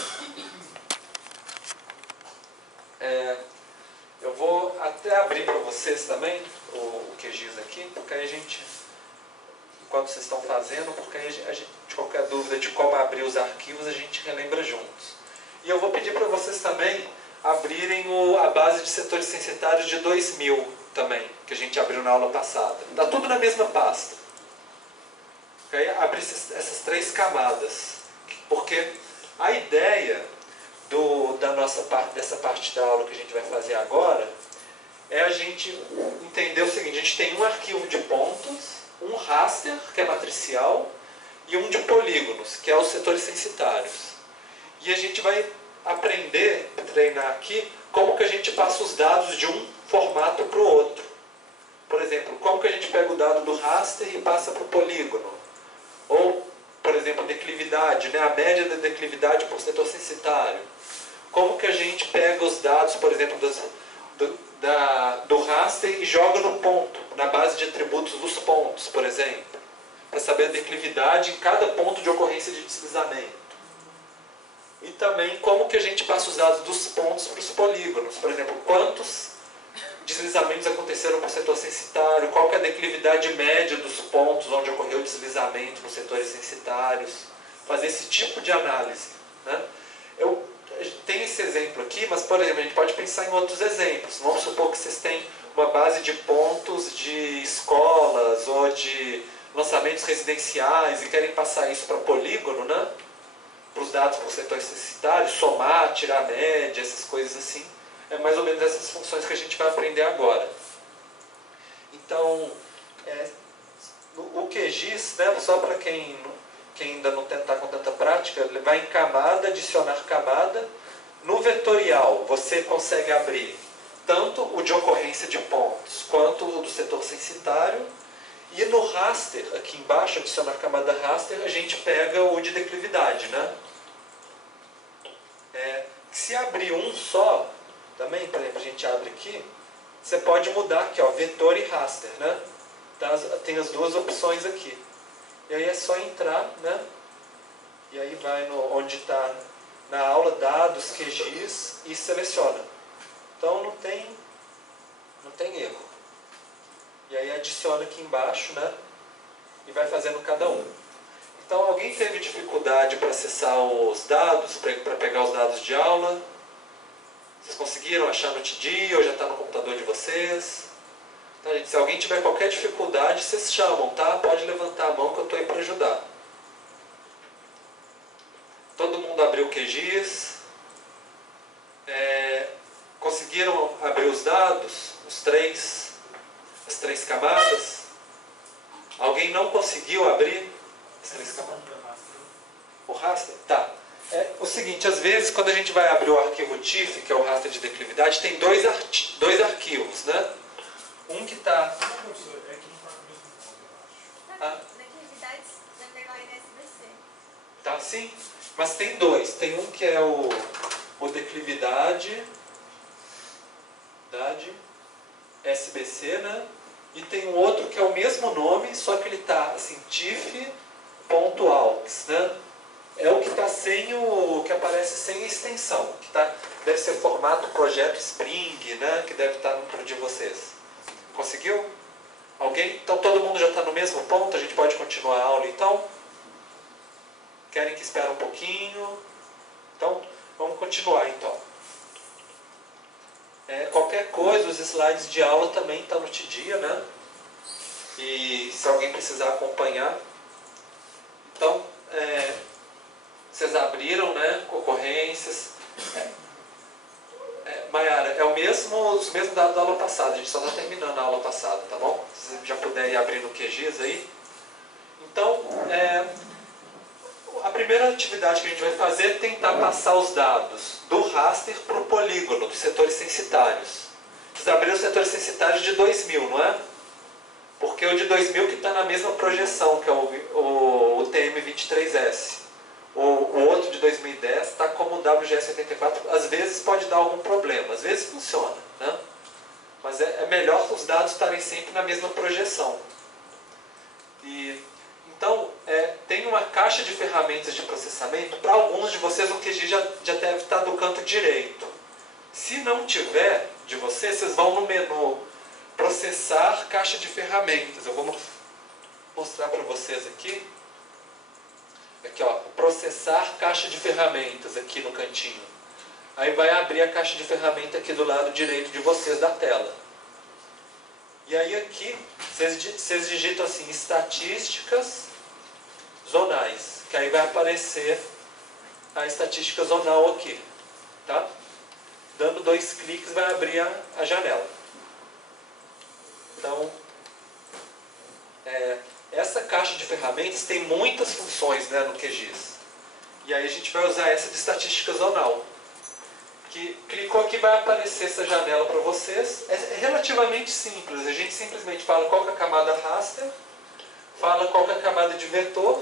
Eu vou até abrir para vocês também o QGIS aqui, porque aí a gente... Enquanto vocês estão fazendo, porque aí a gente, qualquer dúvida de como abrir os arquivos, a gente relembra juntos. E eu vou pedir para vocês também abrirem a base de setores censitários de 2000 também, que a gente abriu na aula passada. Está tudo na mesma pasta. Okay? Abrir essas três camadas. Porque a ideia dessa parte da aula que a gente vai fazer agora é a gente entender o seguinte: a gente tem um arquivo de pontos, um raster, que é matricial, e um de polígonos, que é os setores censitários. E a gente vai aprender, treinar aqui, como que a gente passa os dados de um formato para o outro. Por exemplo, como que a gente pega o dado do raster e passa para o polígono. Ou, por exemplo, declividade, né? A média da declividade por setor censitário. como que a gente pega os dados, por exemplo, do raster e joga no ponto, na base de atributos dos pontos, por exemplo, para saber a declividade em cada ponto de ocorrência de deslizamento. E também como que a gente passa os dados dos pontos para os polígonos, por exemplo, quantos deslizamentos aconteceram no setor censitário, qual que é a declividade média dos pontos onde ocorreu o deslizamento nos setores censitários, fazer esse tipo de análise, né? Eu tenho esse exemplo aqui, mas, por exemplo, a gente pode pensar em outros exemplos. Vamos supor que vocês têm uma base de pontos de escolas ou de lançamentos residenciais e querem passar isso para polígono, né? Para os dados para o setor censitário, somar, tirar a média, essas coisas assim. É mais ou menos essas funções que a gente vai aprender agora. Então, o QGIS, né, só para quem ainda não está com tanta prática, ele vai em camada, adicionar camada. No vetorial, você consegue abrir tanto o de ocorrência de pontos, quanto o do setor censitário. E no raster, aqui embaixo, adicionar camada raster, a gente pega o de declividade, né? Se abrir um só, também, por exemplo, a gente abre aqui, você pode mudar aqui, ó, vetor e raster, né? Tem as duas opções aqui. E aí é só entrar, né? E aí vai onde está na aula, dados, QGIS, e seleciona. Então não tem erro. E aí adiciona aqui embaixo, né? E vai fazendo cada um. Então alguém teve dificuldade para acessar os dados, para pegar os dados de aula? Vocês conseguiram achar no TD ou já está no computador de vocês? Tá, gente, se alguém tiver qualquer dificuldade, vocês chamam, tá? Pode levantar a mão que eu estou aí para ajudar. Todo mundo abriu o QGIS? Conseguiram abrir os dados? As três camadas? Alguém não conseguiu abrir as três camadas? O raster? Tá. O seguinte, às vezes, quando a gente vai abrir o arquivo TIFF, que é o raster de declividade, tem dois arquivos, né? Um que está... Declividade underline SBC. Tá, sim. Mas tem dois. Tem um que é o declividade SBC, né? E tem um outro que é o mesmo nome, só que ele está assim, TIFF.AUX, né? É o que está que aparece sem a extensão, que deve ser formato projeto Spring, né? Que deve estar no de vocês. Conseguiu? Alguém? Então todo mundo já está no mesmo ponto? A gente pode continuar a aula então? Querem que espere um pouquinho? Então, vamos continuar então. Qualquer coisa, os slides de aula também estão no TDIA, né? E se alguém precisar acompanhar. Então, vocês abriram, né? Ocorrências. Maiara, os mesmos dados da aula passada, a gente só está terminando a aula passada, tá bom? Se você já puder ir abrindo o QGIS aí. Então, a primeira atividade que a gente vai fazer é tentar passar os dados do raster para o polígono, dos setores censitários. Vocês abriram os setores censitários de 2000, não é? Porque o de 2000 que está na mesma projeção, que é o TM23S. O outro de 2010 está como o WGS84. Às vezes pode dar algum problema, às vezes funciona, né? Mas é melhor os dados estarem sempre na mesma projeção. Então, tem uma caixa de ferramentas de processamento. Para alguns de vocês, o QGIS já deve estar do canto direito. Se não tiver de vocês vão no menu Processar Caixa de Ferramentas. Eu vou mostrar para vocês aqui. Aqui, ó, Processar Caixa de Ferramentas, aqui no cantinho. Aí vai abrir a caixa de ferramenta aqui do lado direito de vocês da tela. E aí aqui, vocês digitam assim, estatísticas zonais, que aí vai aparecer a estatística zonal aqui, tá? Dando 2 cliques vai abrir a janela. Então, essa caixa de ferramentas tem muitas funções, né, no QGIS. E aí a gente vai usar essa de estatística zonal. Que clicou aqui vai aparecer essa janela para vocês. É relativamente simples. A gente simplesmente fala qual que é a camada raster, fala qual que é a camada de vetor,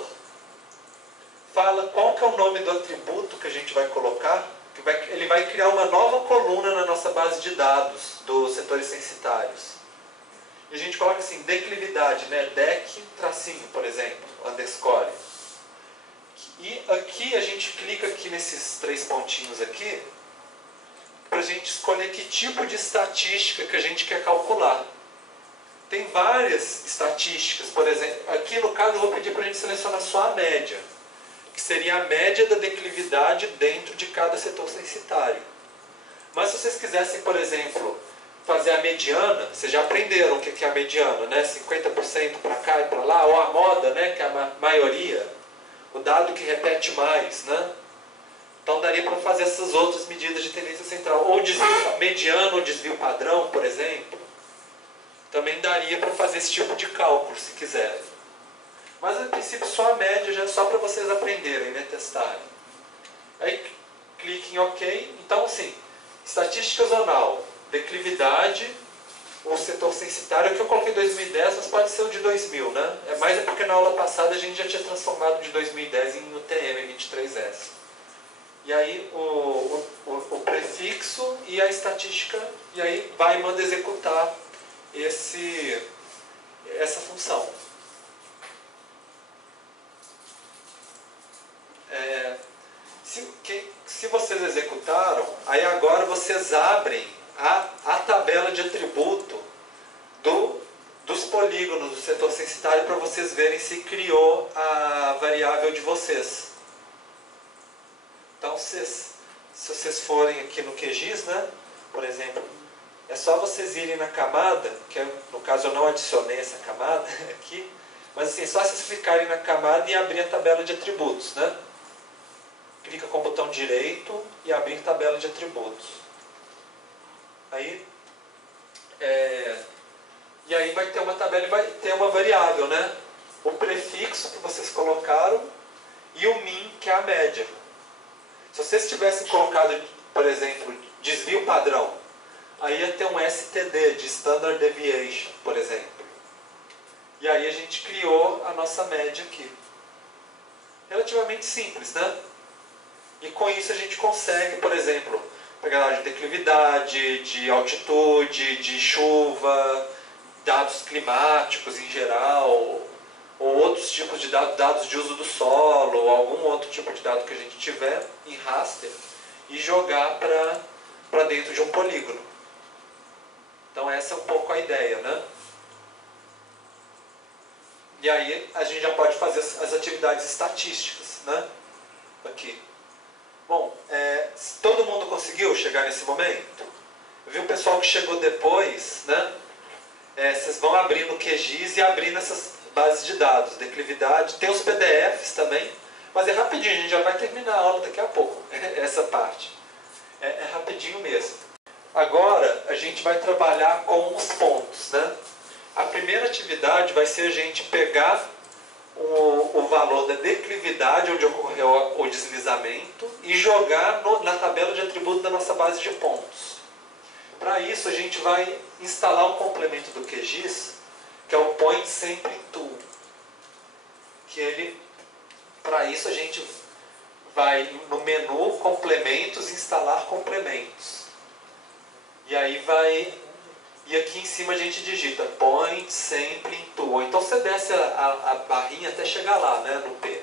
fala qual que é o nome do atributo que a gente vai colocar, Ele vai criar uma nova coluna na nossa base de dados dos setores censitários. E a gente coloca assim, declividade, né? Dec, tracinho, por exemplo, underscore. E aqui a gente clica aqui nesses 3 pontinhos aqui, para a gente escolher que tipo de estatística que a gente quer calcular. Tem várias estatísticas, por exemplo, aqui no caso eu vou pedir para a gente selecionar só a média, que seria a média da declividade dentro de cada setor censitário. Mas se vocês quisessem, por exemplo, fazer a mediana, vocês já aprenderam o que é a mediana, né? 50% para cá e para lá, ou a moda, né? Que é a maioria, o dado que repete mais, né? Então daria para fazer essas outras medidas de tendência central, ou desvio mediano ou desvio padrão, por exemplo. Também daria para fazer esse tipo de cálculo, se quiserem. Mas, a princípio, só a média já é só para vocês aprenderem, né, testarem. Aí, clique em OK. Então, assim, estatística zonal, declividade, o setor censitário, que eu coloquei 2010, mas pode ser o de 2000, né? É porque na aula passada a gente já tinha transformado de 2010 em UTM, 23S. E aí, o prefixo e a estatística, e aí vai e manda executar essa função. Se vocês executaram, aí agora vocês abrem a tabela de atributo dos polígonos do setor censitário para vocês verem se criou a variável de vocês. Então, se vocês forem aqui no QGIS, né, por exemplo, é só vocês irem na camada, que no caso eu não adicionei essa camada aqui, mas assim, é só vocês clicarem na camada e abrir a tabela de atributos, né? Clica com o botão direito e abrir tabela de atributos. Aí, e aí vai ter uma tabela e vai ter uma variável, né? O prefixo que vocês colocaram e o min, que é a média. Se vocês tivessem colocado, por exemplo, desvio padrão, aí ia ter um STD, de Standard Deviation, por exemplo. E aí a gente criou a nossa média aqui. Relativamente simples, né? E com isso a gente consegue, por exemplo, pegar de declividade, de altitude, de chuva, dados climáticos em geral, ou outros tipos de dados de uso do solo, ou algum outro tipo de dado que a gente tiver em raster, e jogar para dentro de um polígono. Então essa é um pouco a ideia, né? E aí a gente já pode fazer as atividades estatísticas, né? Aqui. Bom, todo mundo conseguiu chegar nesse momento? Eu vi o pessoal que chegou depois, né? Vocês vão abrir no QGIS e abrir nessas bases de dados, declividade, tem os PDFs também, mas é rapidinho, a gente já vai terminar a aula daqui a pouco, essa parte. É rapidinho mesmo. Agora a gente vai trabalhar com os pontos, né? A primeira atividade vai ser a gente pegar o valor da declividade onde ocorreu o deslizamento e jogar na tabela de atributos da nossa base de pontos. Para isso a gente vai instalar um complemento do QGIS, que é o Point Sampling Tool. Para isso a gente vai no menu Complementos, instalar complementos. E aí e aqui em cima a gente digita Point Sampling Tool. Então você desce a barrinha até chegar lá, né, no P.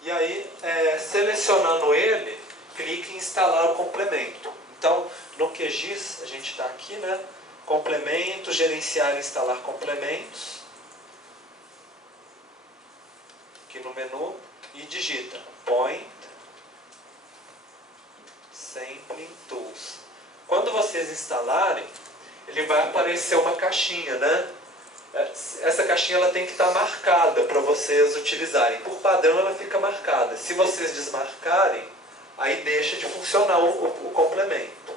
E aí, selecionando ele, clique em instalar o complemento. Então, no QGIS, a gente está aqui, né? Complementos, gerenciar e instalar complementos. Aqui no menu. E digita Point Sampling Tools. Quando vocês instalarem, ele vai aparecer uma caixinha, né? Essa caixinha ela tem que estar marcada para vocês utilizarem. Por padrão ela fica marcada. Se vocês desmarcarem, aí deixa de funcionar o complemento.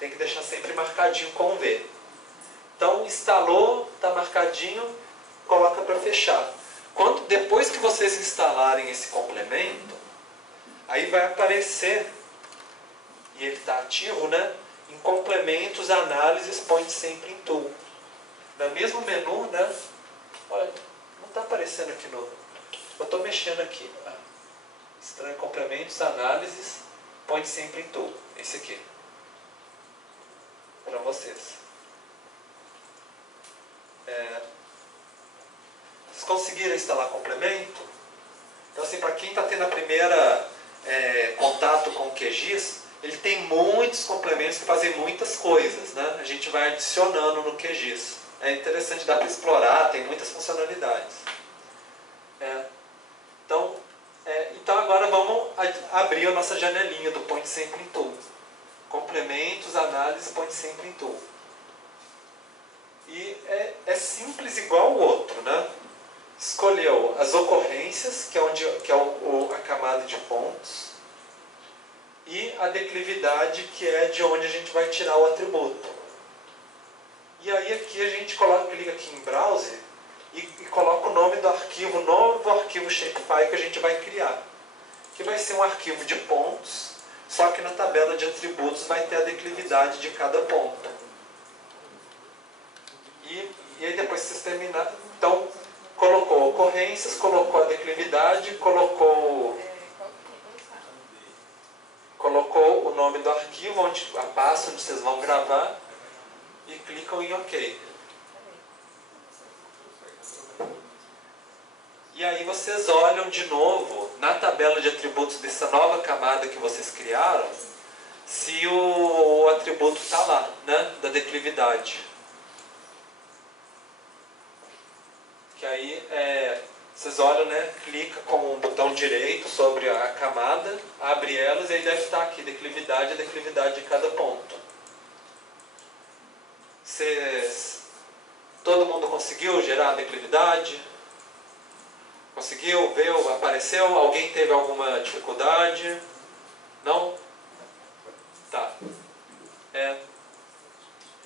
Tem que deixar sempre marcadinho com V. Então instalou, está marcadinho, coloca para fechar. Depois que vocês instalarem esse complemento, aí vai aparecer, e ele está ativo, né? Em complementos, análises, Point Sampling Tool. No mesmo menu, né? Olha, não está aparecendo aqui no... Eu estou mexendo aqui. Estranho, complementos, análises, Point Sampling Tool, esse aqui, para vocês. Vocês conseguiram instalar complemento? Então, assim, para quem está tendo a primeira contato com o QGIS, ele tem muitos complementos que fazem muitas coisas, né? A gente vai adicionando no QGIS. É interessante, dá para explorar, tem muitas funcionalidades. Então agora vamos abrir a nossa janelinha do Point Sampling Tool. Complementos, análise, Point Sampling Tool. E é simples igual o outro, né? Escolheu as ocorrências, que é a camada de pontos, e a declividade, que é de onde a gente vai tirar o atributo. E aí aqui a gente clica aqui em Browser e coloca o nome do arquivo, novo arquivo Shapefile que a gente vai criar. Que vai ser um arquivo de pontos, só que na tabela de atributos vai ter a declividade de cada ponto. E aí depois que vocês terminarem, então colocou ocorrências, colocou a declividade, colocou o nome do arquivo, a pasta onde vocês vão gravar, e clicam em OK. E aí vocês olham de novo na tabela de atributos dessa nova camada que vocês criaram, se o atributo está lá, né, da declividade. Que aí vocês olham, né, clica com o botão direito sobre a camada, abre elas e aí deve estar aqui declividade, a declividade de cada ponto. Todo mundo conseguiu gerar a declividade? Conseguiu? Viu? Apareceu? Alguém teve alguma dificuldade? Não? Tá.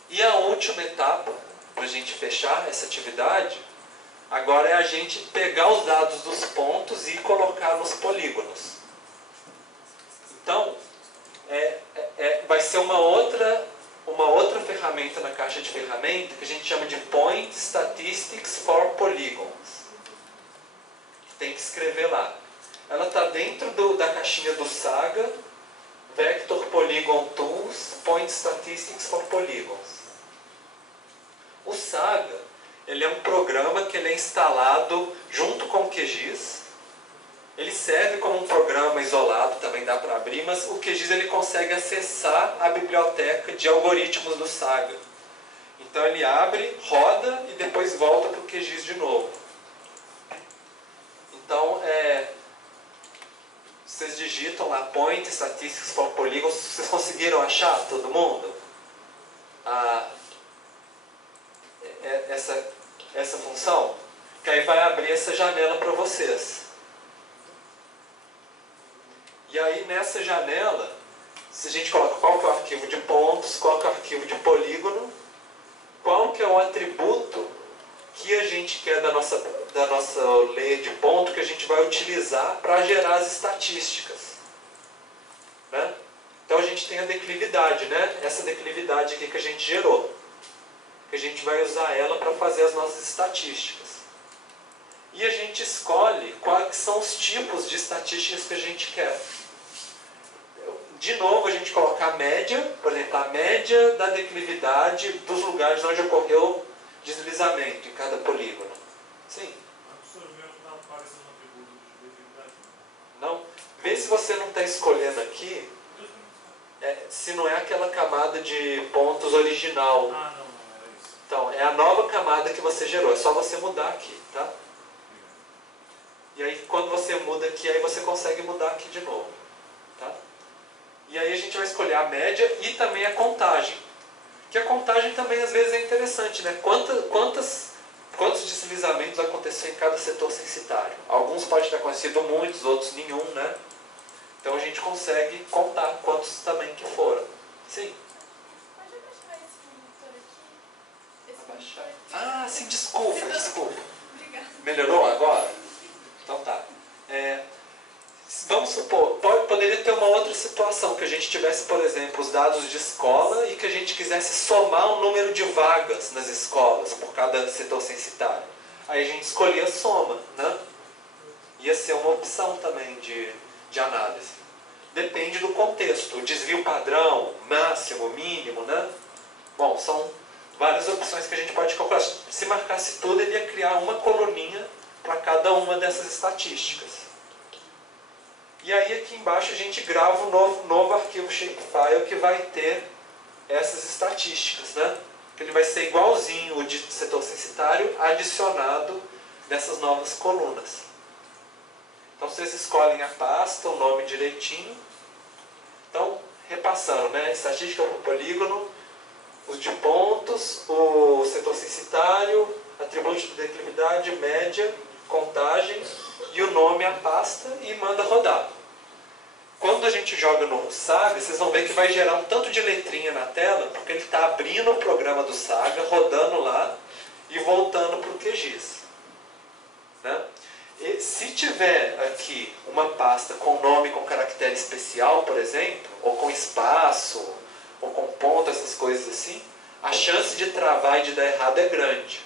E a última etapa, para a gente fechar essa atividade, agora é a gente pegar os dados dos pontos e colocar nos polígonos. Então, vai ser uma outra ferramenta na caixa de ferramenta que a gente chama de Point Statistics for Polygons. Tem que escrever lá. Ela está dentro da caixinha do Saga, Vector Polygon Tools, Point Statistics for Polygons. O Saga, ele é um programa que ele é instalado junto com o QGIS. Ele serve como um programa isolado, também dá para abrir, mas o QGIS ele consegue acessar a biblioteca de algoritmos do Saga. Então ele abre, roda e depois volta para o QGIS de novo. Então, vocês digitam lá Point Statistics for Polygons. Vocês conseguiram achar, todo mundo? Essa função? Que aí vai abrir essa janela para vocês. E aí nessa janela, se a gente coloca qual que é o arquivo de pontos, qual que é o arquivo de polígono, qual que é o atributo que a gente quer da nossa layer de ponto que a gente vai utilizar para gerar as estatísticas. Né? Então a gente tem a declividade, né? Essa declividade aqui que a gente gerou. Que a gente vai usar ela para fazer as nossas estatísticas. E a gente escolhe quais são os tipos de estatísticas que a gente quer. De novo, a gente coloca a média, por exemplo, a média da declividade dos lugares onde ocorreu deslizamento em cada polígono. Sim? Não? Vê se você não está escolhendo aqui, se não é aquela camada de pontos original. Ah, não, era isso. Então, é a nova camada que você gerou. É só você mudar aqui, tá? E aí, quando você muda aqui, aí você consegue mudar aqui de novo. Tá? E aí a gente vai escolher a média e também a contagem. Que a contagem também às vezes é interessante, né? Quantos deslizamentos aconteceram em cada setor censitário? Alguns podem ter acontecido muitos, outros nenhum, né? Então a gente consegue contar quantos também que foram. Sim? Pode abaixar esse monitor aqui? Abaixar. Ah, sim, desculpa. Obrigada. Melhorou agora? Então tá. Vamos supor, poderia ter uma outra situação, que a gente tivesse, por exemplo, os dados de escola e que a gente quisesse somar o número de vagas nas escolas por cada setor censitário. Aí a gente escolhia a soma, né? Ia ser uma opção também de análise. depende do contexto. O desvio padrão, máximo, mínimo, né? Bom, são várias opções que a gente pode calcular. Se marcasse tudo, ele ia criar uma coluninha para cada uma dessas estatísticas. E aí aqui embaixo a gente grava um novo arquivo shapefile que vai ter essas estatísticas, né? Que ele vai ser igualzinho o de setor censitário adicionado nessas novas colunas. Então vocês escolhem a pasta, o nome direitinho. Então, repassando, né? Estatística por polígono, os de pontos, o setor censitário, atributo de declividade, média, contagem e o nome à pasta e manda rodar. Quando a gente joga no Saga, vocês vão ver que vai gerar um tanto de letrinha na tela, porque ele está abrindo o programa do Saga, rodando lá e voltando para o QGIS. Né? E se tiver aqui uma pasta com nome com caractere especial, por exemplo, ou com espaço, ou com ponto, essas coisas assim, a chance de travar e de dar errado é grande.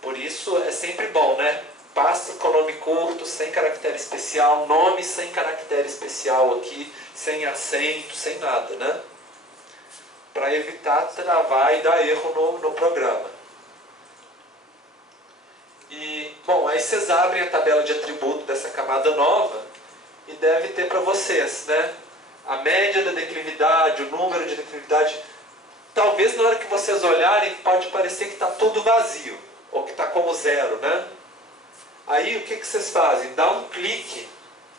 Por isso é sempre bom, né? Pasta com nome curto, sem caractere especial, nome sem caractere especial aqui, sem acento, sem nada, né? Para evitar travar e dar erro no programa. E, bom, aí vocês abrem a tabela de atributo dessa camada nova e deve ter para vocês, né? A média da declividade, o número de declividade. Talvez na hora que vocês olharem pode parecer que está tudo vazio, ou que está como zero, né? Aí o que vocês fazem? Dá um clique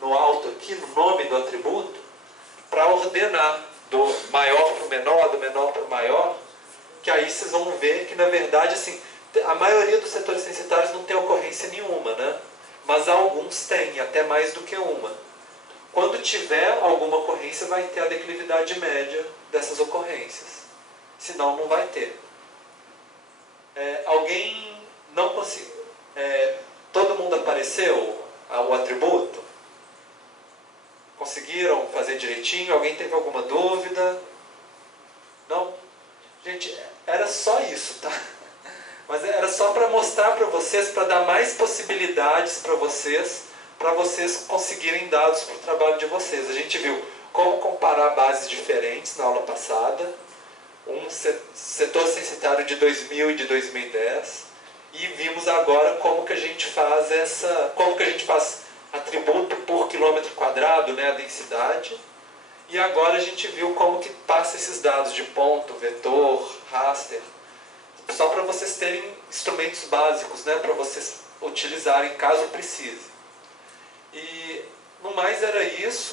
no alto aqui, no nome do atributo, para ordenar do maior para o menor, do menor para o maior, que aí vocês vão ver que na verdade assim, a maioria dos setores censitários não tem ocorrência nenhuma, né? Mas alguns têm, até mais do que uma. Quando tiver alguma ocorrência, vai ter a declividade média dessas ocorrências. Senão, não vai ter. Alguém não conseguiu... todo mundo apareceu o atributo? Conseguiram fazer direitinho? Alguém teve alguma dúvida? Não? Gente, era só isso, tá? Mas era só para mostrar para vocês, para dar mais possibilidades para vocês conseguirem dados para o trabalho de vocês. A gente viu como comparar bases diferentes na aula passada, um setor censitário de 2000 e de 2010, e vimos agora como que a gente faz atributo por quilômetro quadrado, né, a densidade, e agora a gente viu como que passa esses dados de ponto, vetor, raster, só para vocês terem instrumentos básicos, né, para vocês utilizarem caso precise. E no mais era isso.